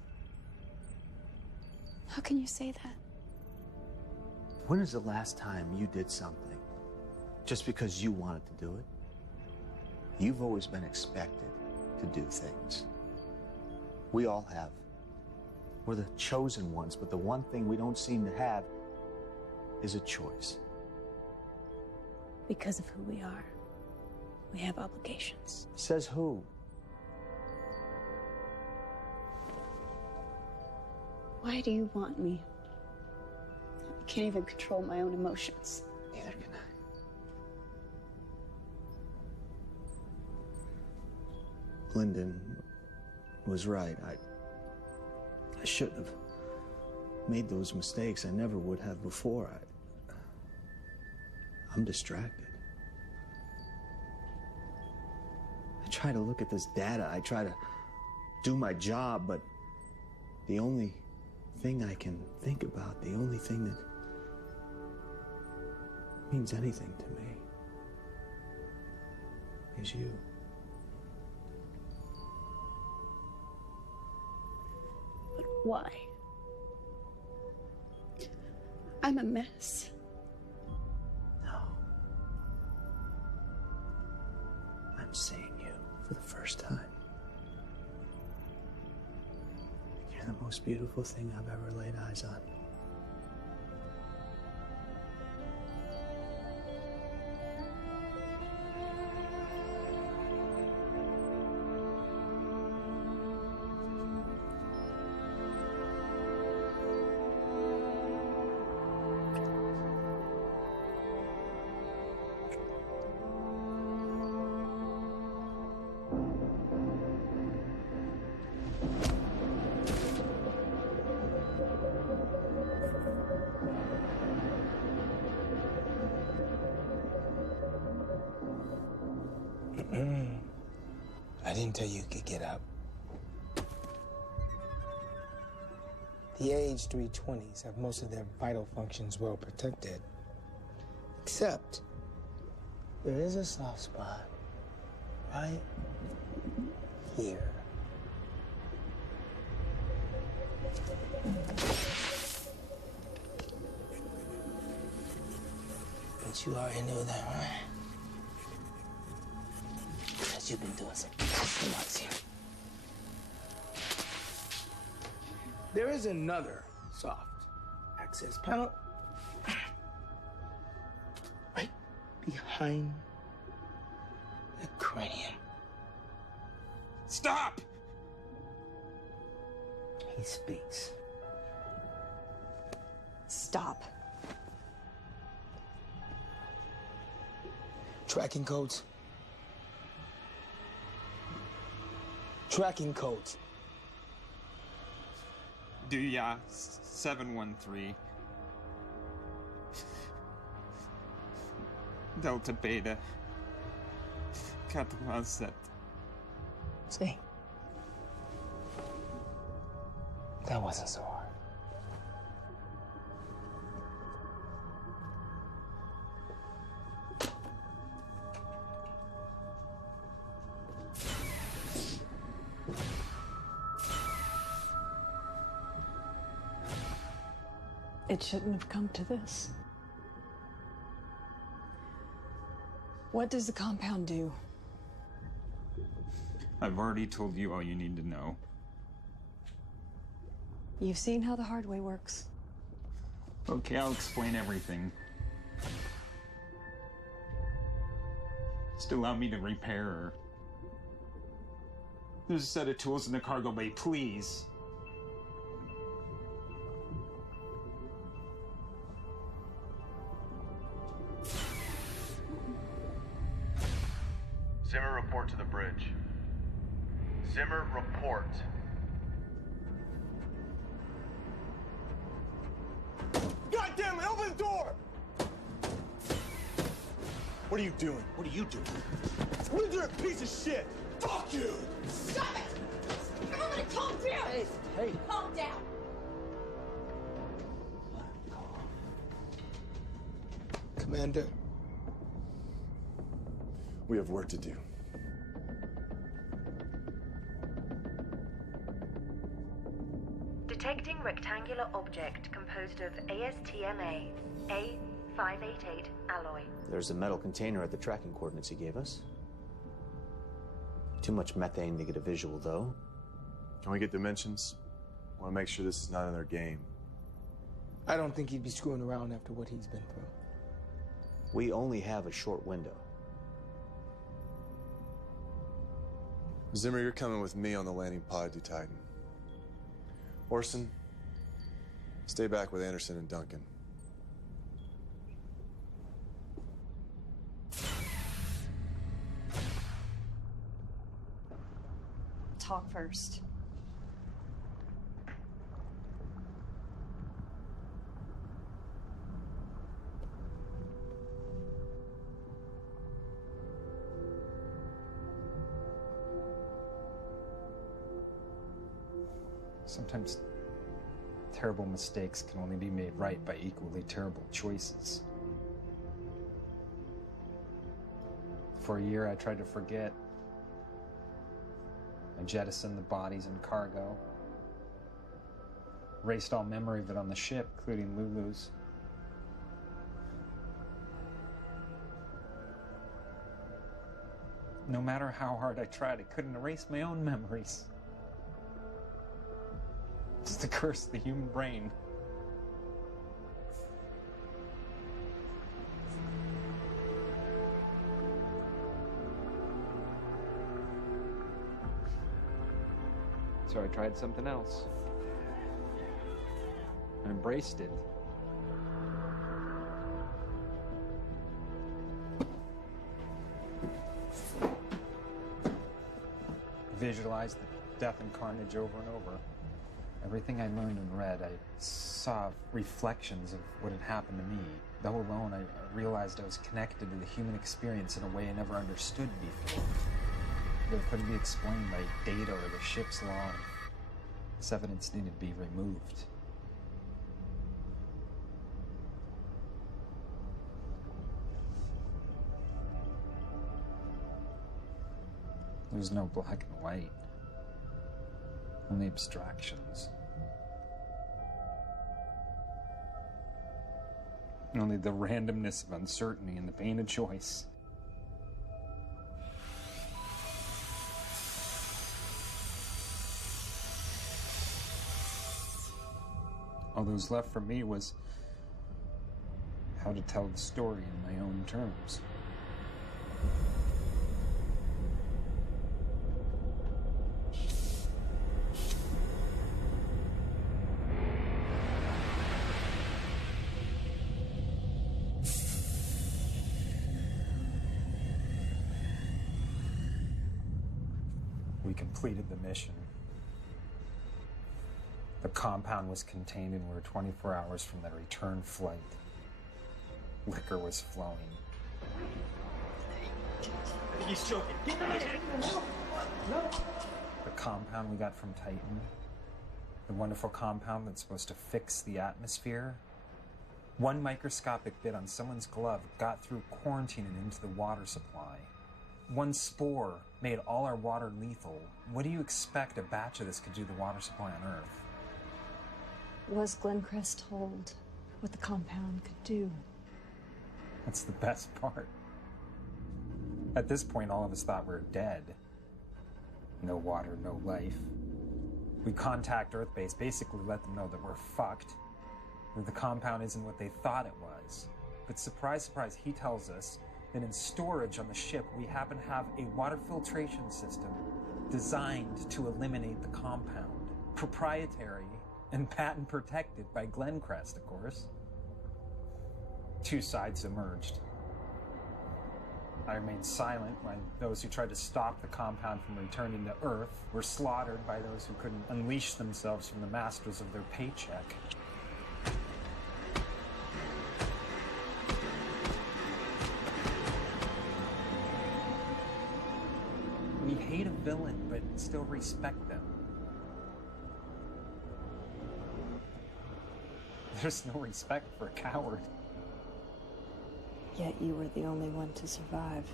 How can you say that? When is the last time you did something just because you wanted to do it? You've always been expected to do things. We all have. We're the chosen ones, but the one thing we don't seem to have is a choice. Because of who we are, we have obligations. Says who? Why do you want me? I can't even control my own emotions. Neither can I. Lyndon was right. I shouldn't have made those mistakes. I never would have before. I'm distracted. I try to look at this data. I try to do my job, but the only thing I can think about, the only thing that means anything to me is you. But why? I'm a mess. I'm seeing you for the first time. You're the most beautiful thing I've ever laid eyes on. I didn't tell you could get up. The AH-320s have most of their vital functions well protected. Except, there is a soft spot right here. But you already knew that, right? Because you've been doing some customizing here. There is another soft access panel right behind the cranium. Stop! He speaks. Stop. Tracking codes. Tracking codes. Do ya 713 Delta Beta Catalazet. See? That wasn't so hard. It shouldn't have come to this. What does the compound do? I've already told you all you need to know. You've seen how the hard way works. Okay, I'll explain everything. Just allow me to repair her. There's a set of tools in the cargo bay, please. Zimmer, report to the bridge. Zimmer, report. God damn it, open the door! What are you doing? What are you doing? What are you doing, piece of shit? Fuck you! Stop it! Everybody calm down! Hey. Calm down. Commander. We have work to do. Detecting rectangular object composed of ASTMA A588 alloy. There's a metal container at the tracking coordinates he gave us. Too much methane to get a visual, though. Can we get dimensions? I want to make sure this is not in their game. I don't think he'd be screwing around after what he's been through. We only have a short window. Zimmer, you're coming with me on the landing pod to Titan. Orson, stay back with Anderson and Duncan. Talk first. Sometimes terrible mistakes can only be made right by equally terrible choices. For a year, I tried to forget. I jettisoned the bodies and cargo. Erased all memory of it on the ship, including Lulu's. No matter how hard I tried, I couldn't erase my own memories. It's the curse of the human brain. So I tried something else. I embraced it. Visualized the death and carnage over and over. Everything I learned and read, I saw reflections of what had happened to me. Though alone, I realized I was connected to the human experience in a way I never understood before. That couldn't be explained by data or the ship's log. This evidence needed to be removed. There was no black and white. Only abstractions. Only the randomness of uncertainty and the pain of choice. All that was left for me was how to tell the story in my own terms. We completed the mission. The compound was contained and we were 24 hours from the return flight. Liquor was flowing. He's choking. The compound we got from Titan, the wonderful compound that's supposed to fix the atmosphere, one microscopic bit on someone's glove got through quarantine and into the water supply. One spore made all our water lethal. What do you expect a batch of this could do to the water supply on Earth? Was Glencrest told what the compound could do? That's the best part. At this point, all of us thought we were dead. No water, no life. We contact Earthbase, basically let them know that we're fucked, that the compound isn't what they thought it was. But surprise, surprise, he tells us that in storage on the ship, we happen to have a water filtration system designed to eliminate the compound. Proprietary and patent protected by Glencrest, of course. Two sides emerged. I remained silent when those who tried to stop the compound from returning to Earth were slaughtered by those who couldn't unleash themselves from the masters of their paycheck. We hate a villain, but still respect them. There's no respect for a coward. Yet you were the only one to survive.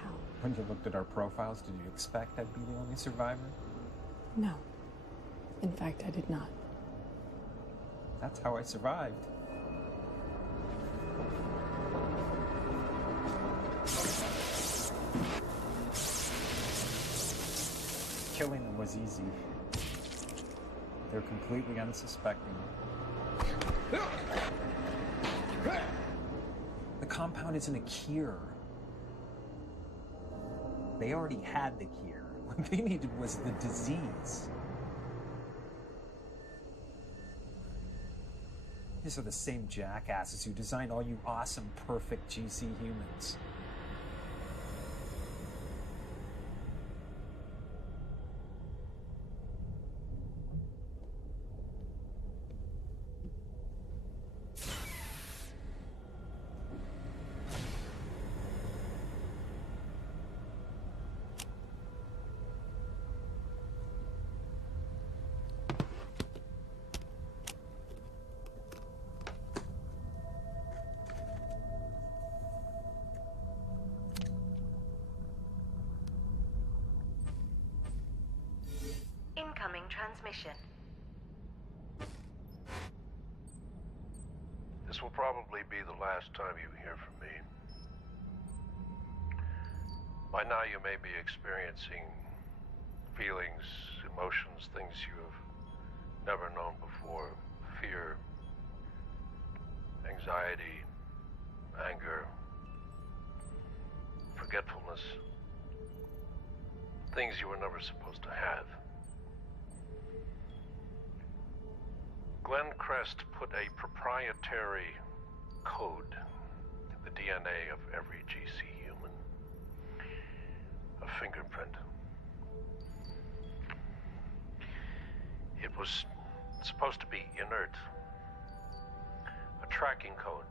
How? When you looked at our profiles, did you expect I'd be the only survivor? No. In fact, I did not. That's how I survived. Killing them was easy. They're completely unsuspecting. The compound isn't a cure. They already had the cure. What they needed was the disease. These are the same jackasses who designed all you awesome, perfect GC humans. Incoming transmission. This will probably be the last time you hear from me. By now you may be experiencing feelings, emotions, things you have never known before. Fear, anxiety, anger, forgetfulness. Things you were never supposed to have. Glenn Crest put a proprietary code in the DNA of every GC human. A fingerprint. It was supposed to be inert. A tracking code.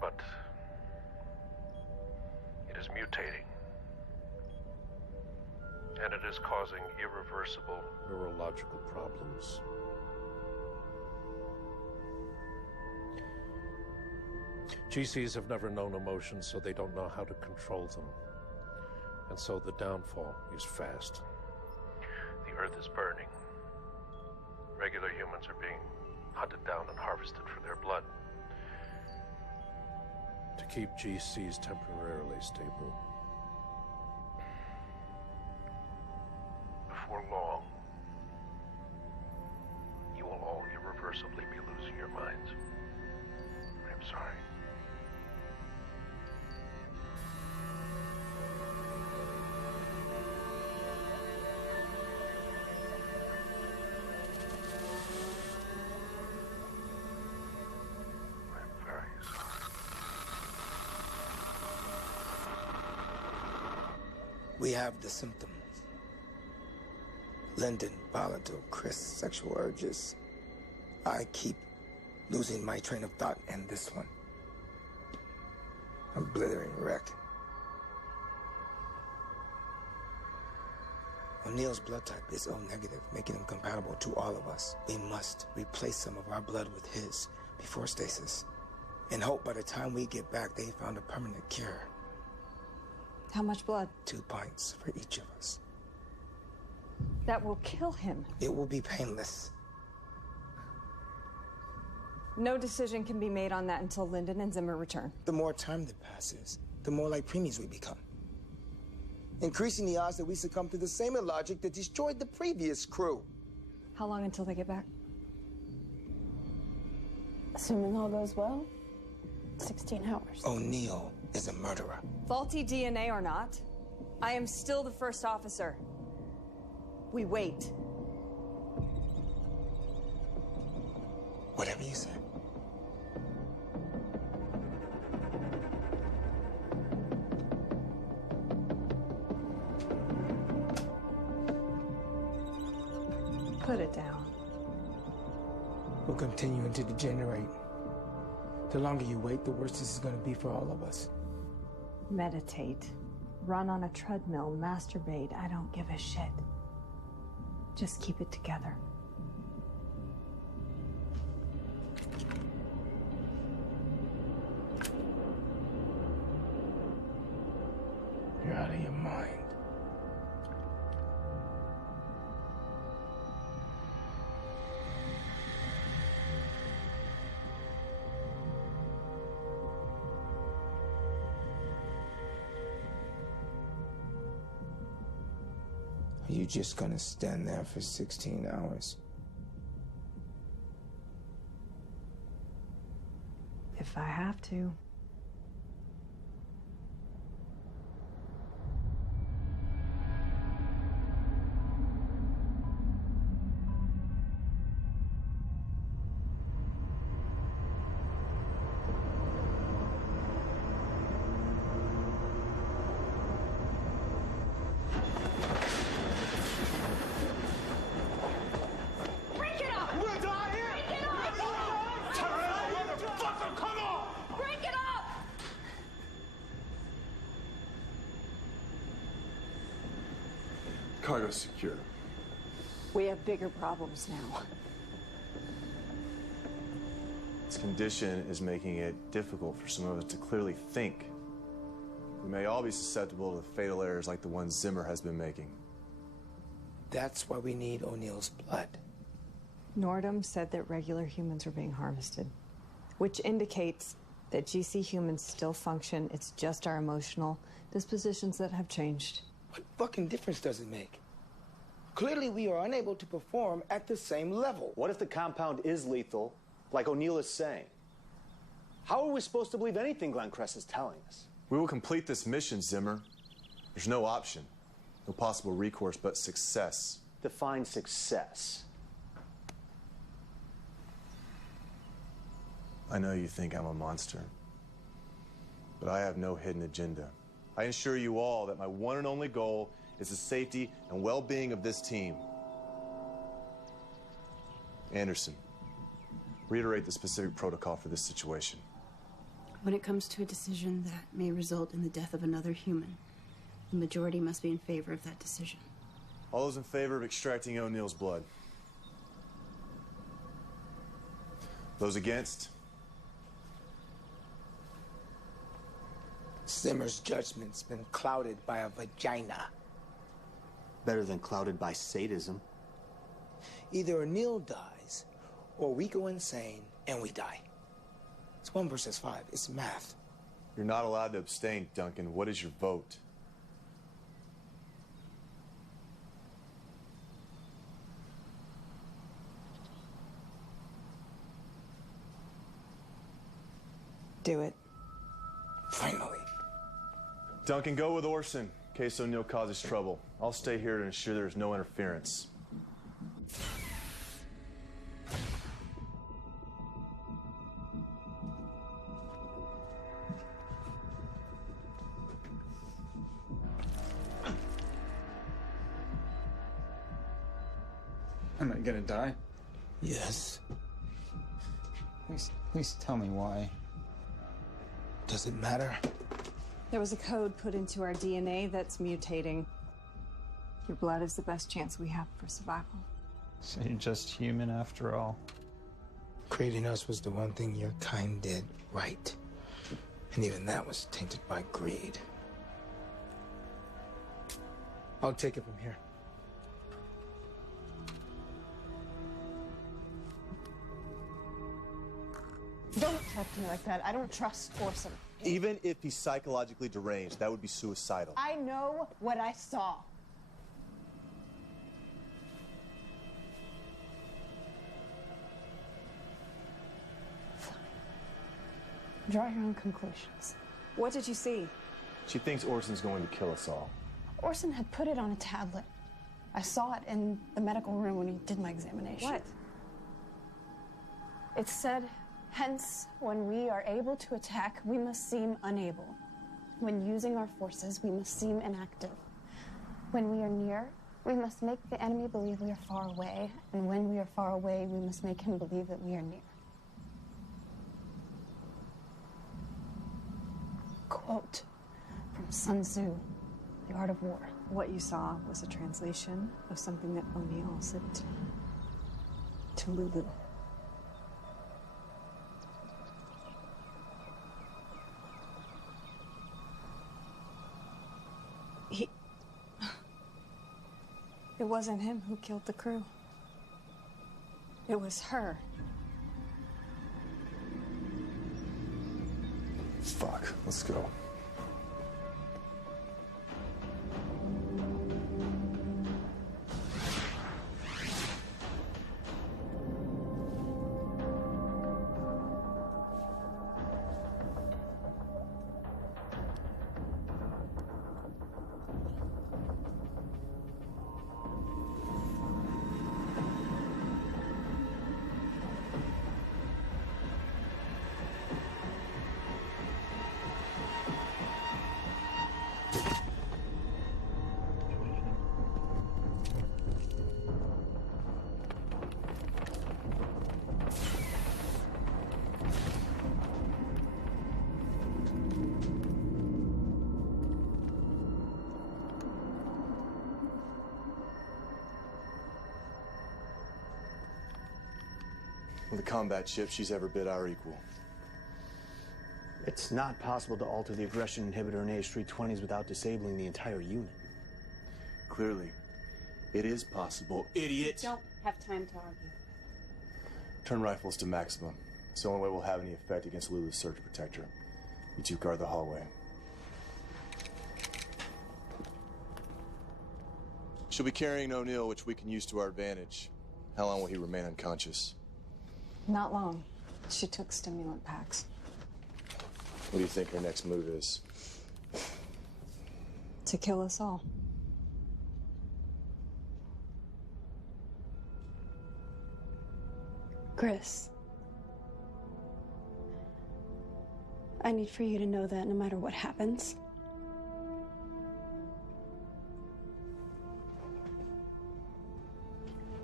But it is mutating. And it is causing irreversible neurological problems. GCs have never known emotions, so they don't know how to control them. And so the downfall is fast. The Earth is burning. Regular humans are being hunted down and harvested for their blood. To keep GCs temporarily stable. Before long, you will all irreversibly be losing your minds. I'm sorry. I'm very sorry. We have the symptoms. Lyndon, volatile, Chris, sexual urges. I keep losing my train of thought, and this one. A blithering wreck. O'Neill's blood type is O negative, making him compatible to all of us. We must replace some of our blood with his before stasis, and hope by the time we get back, they found a permanent cure. How much blood? 2 pints for each of us. That will kill him. It will be painless. No decision can be made on that until Lyndon and Zimmer return. The more time that passes, the more like preemies we become. Increasing the odds that we succumb to the same illogic that destroyed the previous crew. How long until they get back? Assuming all goes well, 16 hours. O'Neill is a murderer. Faulty DNA or not, I am still the first officer. We wait. Whatever you say. Put it down. We're continuing to degenerate. The longer you wait, the worse this is going to be for all of us. Meditate. Run on a treadmill. Masturbate. I don't give a shit. Just keep it together. You're out of your mind. Are you just gonna stand there for 16 hours? If I have to. Cargo's secure. We have bigger problems now. Its condition is making it difficult for some of us to clearly think. We may all be susceptible to fatal errors like the one Zimmer has been making. That's why we need O'Neill's blood. Nordum said that regular humans are being harvested, which indicates that GC humans still function. It's just our emotional dispositions that have changed. What fucking difference does it make? Clearly, we are unable to perform at the same level. What if the compound is lethal, like O'Neill is saying? How are we supposed to believe anything Glenn Cress is telling us? We will complete this mission, Zimmer. There's no option. No possible recourse but success. Define success. I know you think I'm a monster, but I have no hidden agenda. I assure you all that my one and only goal is the safety and well-being of this team. Anderson, reiterate the specific protocol for this situation. When it comes to a decision that may result in the death of another human, the majority must be in favor of that decision. All those in favor of extracting O'Neill's blood? Those against? Zimmer's judgment's been clouded by a vagina. Better than clouded by sadism. Either O'Neill dies, or we go insane and we die. It's 1 versus 5. It's math. You're not allowed to abstain, Duncan. What is your vote? Do it. Finally. Duncan, go with Orson in case O'Neill causes trouble. I'll stay here to ensure there's no interference. Am I gonna die? Yes. Please tell me why. Does it matter? There was a code put into our DNA that's mutating. Your blood is the best chance we have for survival. So you're just human after all. Creating us was the one thing your kind did right. And even that was tainted by greed. I'll take it from here. Don't talk to me like that. I don't trust Orson. Even if he's psychologically deranged, that would be suicidal. I know what I saw. Draw your own conclusions. What did you see? She thinks Orson's going to kill us all. Orson had put it on a tablet. I saw it in the medical room when he did my examination. What? It said, hence, when we are able to attack, we must seem unable. When using our forces, we must seem inactive. When we are near, We must make the enemy believe we are far away, and when we are far away, we must make him believe that we are near. Quote from Sun Tzu, The Art of War. What you saw was a translation of something that O'Neill said to Lulu. It wasn't him who killed the crew. It was her. Fuck, let's go. The combat ship she's ever bid our equal. It's not possible to alter the aggression inhibitor in AH-320s without disabling the entire unit. Clearly, it is possible, idiot! Don't have time to argue. Turn rifles to maximum. It's the only way we'll have any effect against Lulu's surge protector. You two guard the hallway. She'll be carrying O'Neill, which we can use to our advantage. How long will he remain unconscious? Not long. She took stimulant packs. What do you think her next move is? To kill us all. Chris, I need for you to know that no matter what happens,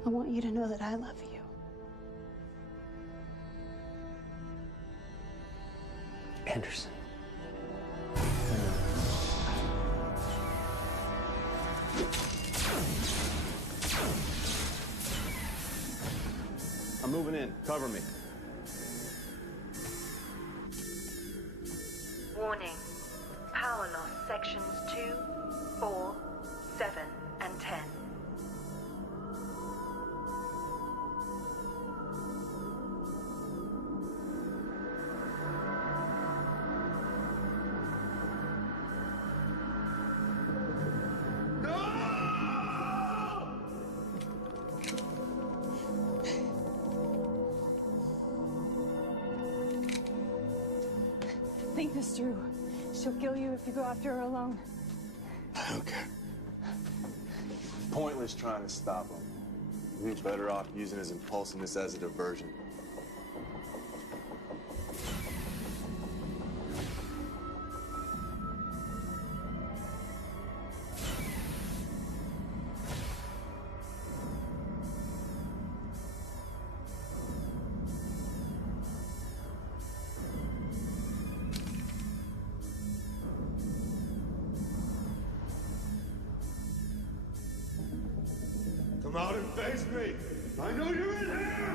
I want you to know that I love you. Anderson. I'm moving in. Cover me. Warning. Power loss sections 2, 4, 7, and 10. Think this through. She'll kill you if you go after her alone. I don't care. Pointless trying to stop him. He's better off using his impulsiveness as a diversion. Come out and face me! I know you're in here!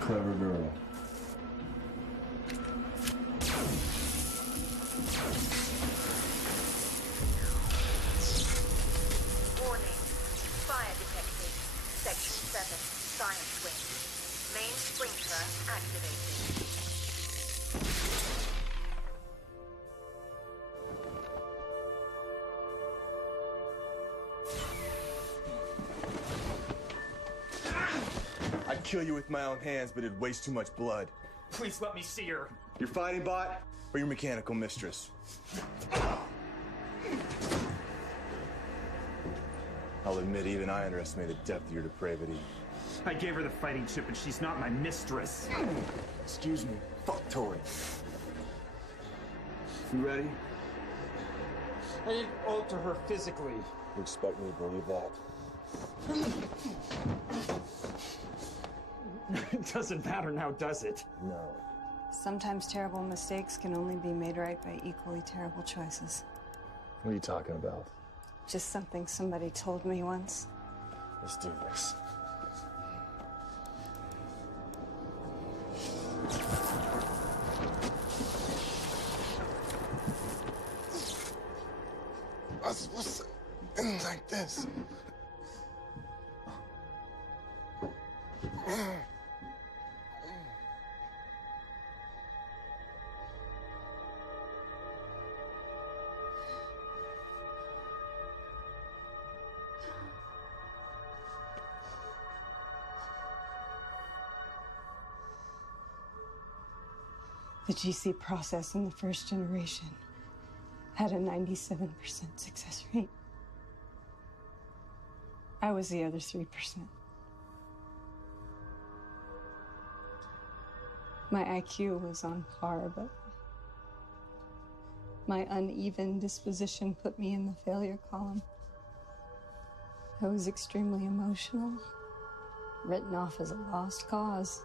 Clever girl. Warning. Fire detected. Section 7. Science wing. Main sprinkler activated. I'd kill you with my own hands, but it'd waste too much blood. Please let me see her. Your fighting bot or your mechanical mistress? I'll admit, even I underestimate the depth of your depravity. I gave her the fighting chip, and she's not my mistress. Excuse me, fuck Tori. You ready? I didn't alter her physically. You expect me to believe that? It doesn't matter now, does it? No. Sometimes terrible mistakes can only be made right by equally terrible choices. What are you talking about? Just something somebody told me once. Let's do this. I was supposed to end like this. The GC process in the first generation had a 97% success rate. I was the other 3%. My IQ was on par, but my uneven disposition put me in the failure column. I was extremely emotional, written off as a lost cause.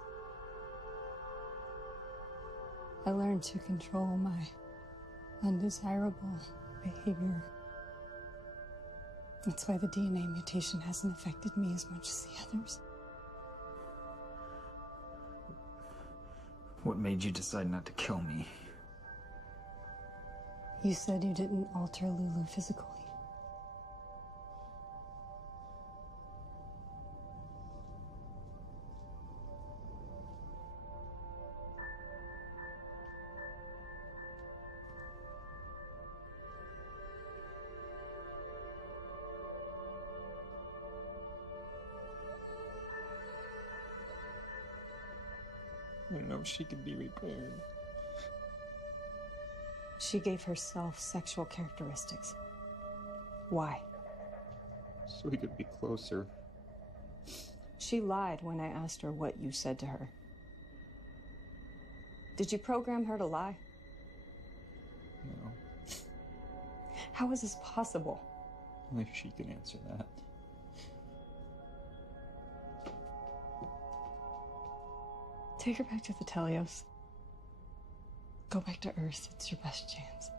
I learned to control my undesirable behavior. That's why the DNA mutation hasn't affected me as much as the others. What made you decide not to kill me? You said you didn't alter Lulu physically. I know she could be repaired. She gave herself sexual characteristics. Why? So we could be closer. She lied when I asked her what you said to her. Did you program her to lie? No. How is this possible? Only she can answer that. Take her back to the Telios. Go back to Earth. It's your best chance.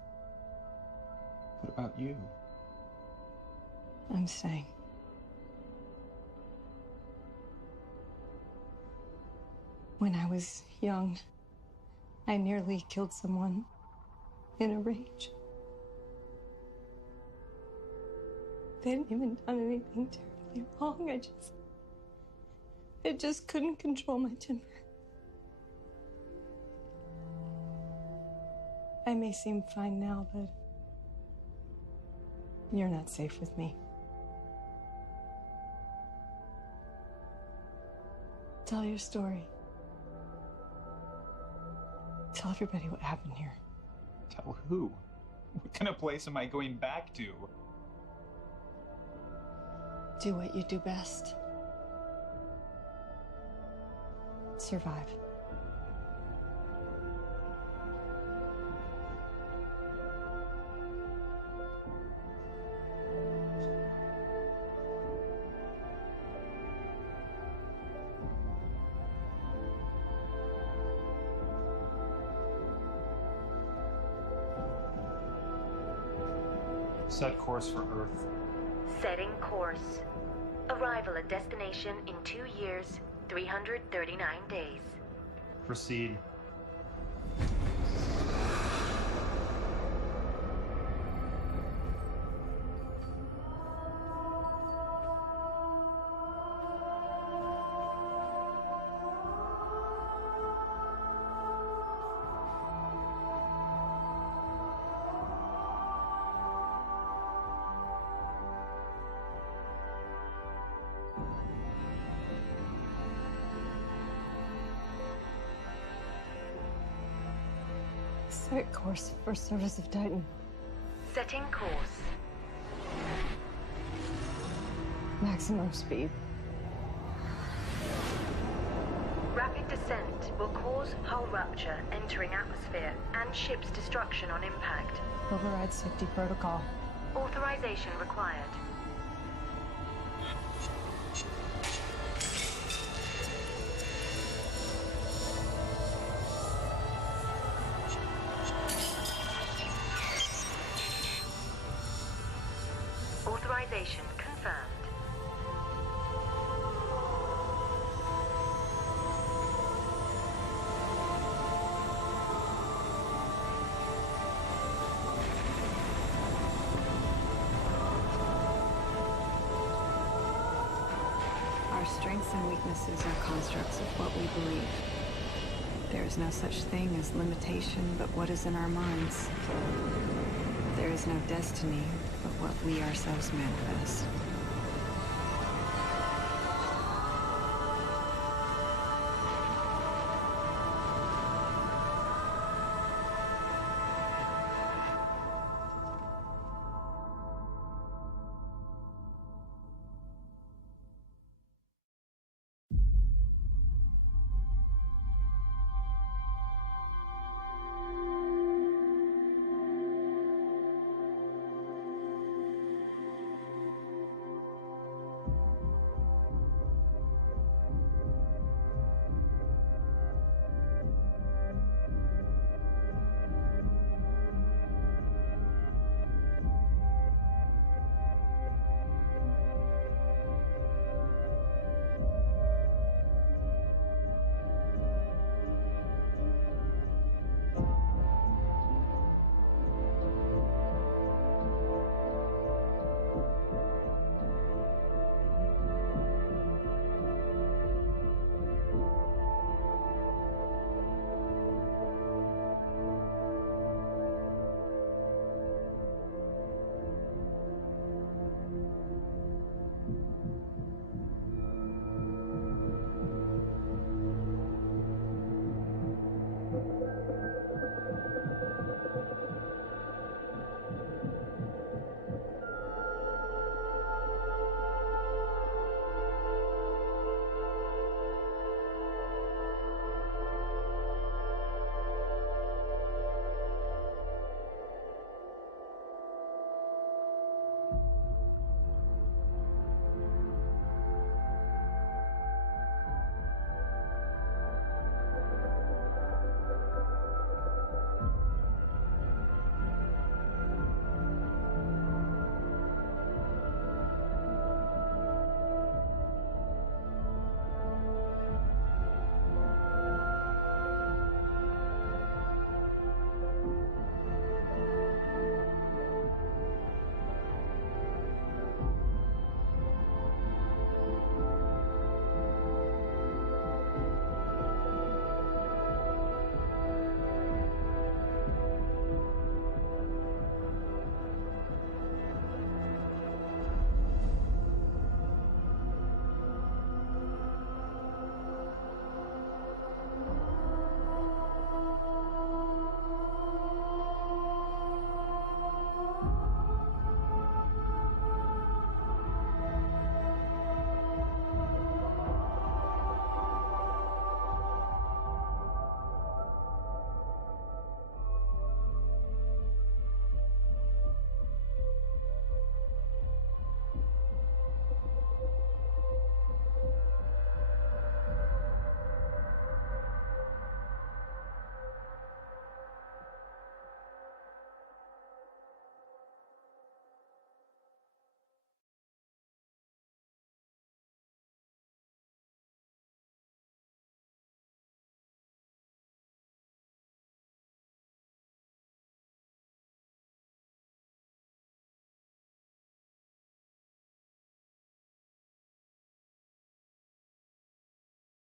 What about you? I'm staying. When I was young, I nearly killed someone in a rage. They hadn't even done anything terribly wrong. I just couldn't control my temper. I may seem fine now, but you're not safe with me. Tell your story. Tell everybody what happened here. Tell who? What kind of place am I going back to? Do what you do best. Survive. Set course for Earth. Setting course. Arrival at destination in 2 years, 339 days. Proceed. Set course for service of Titan. Setting course. Maximum speed. Rapid descent will cause hull rupture entering atmosphere and ship's destruction on impact. Override safety protocol. Authorization required. Authorization confirmed. Our strengths and weaknesses are constructs of what we believe. There is no such thing as limitation but what is in our minds. There is no destiny but what we ourselves manifest.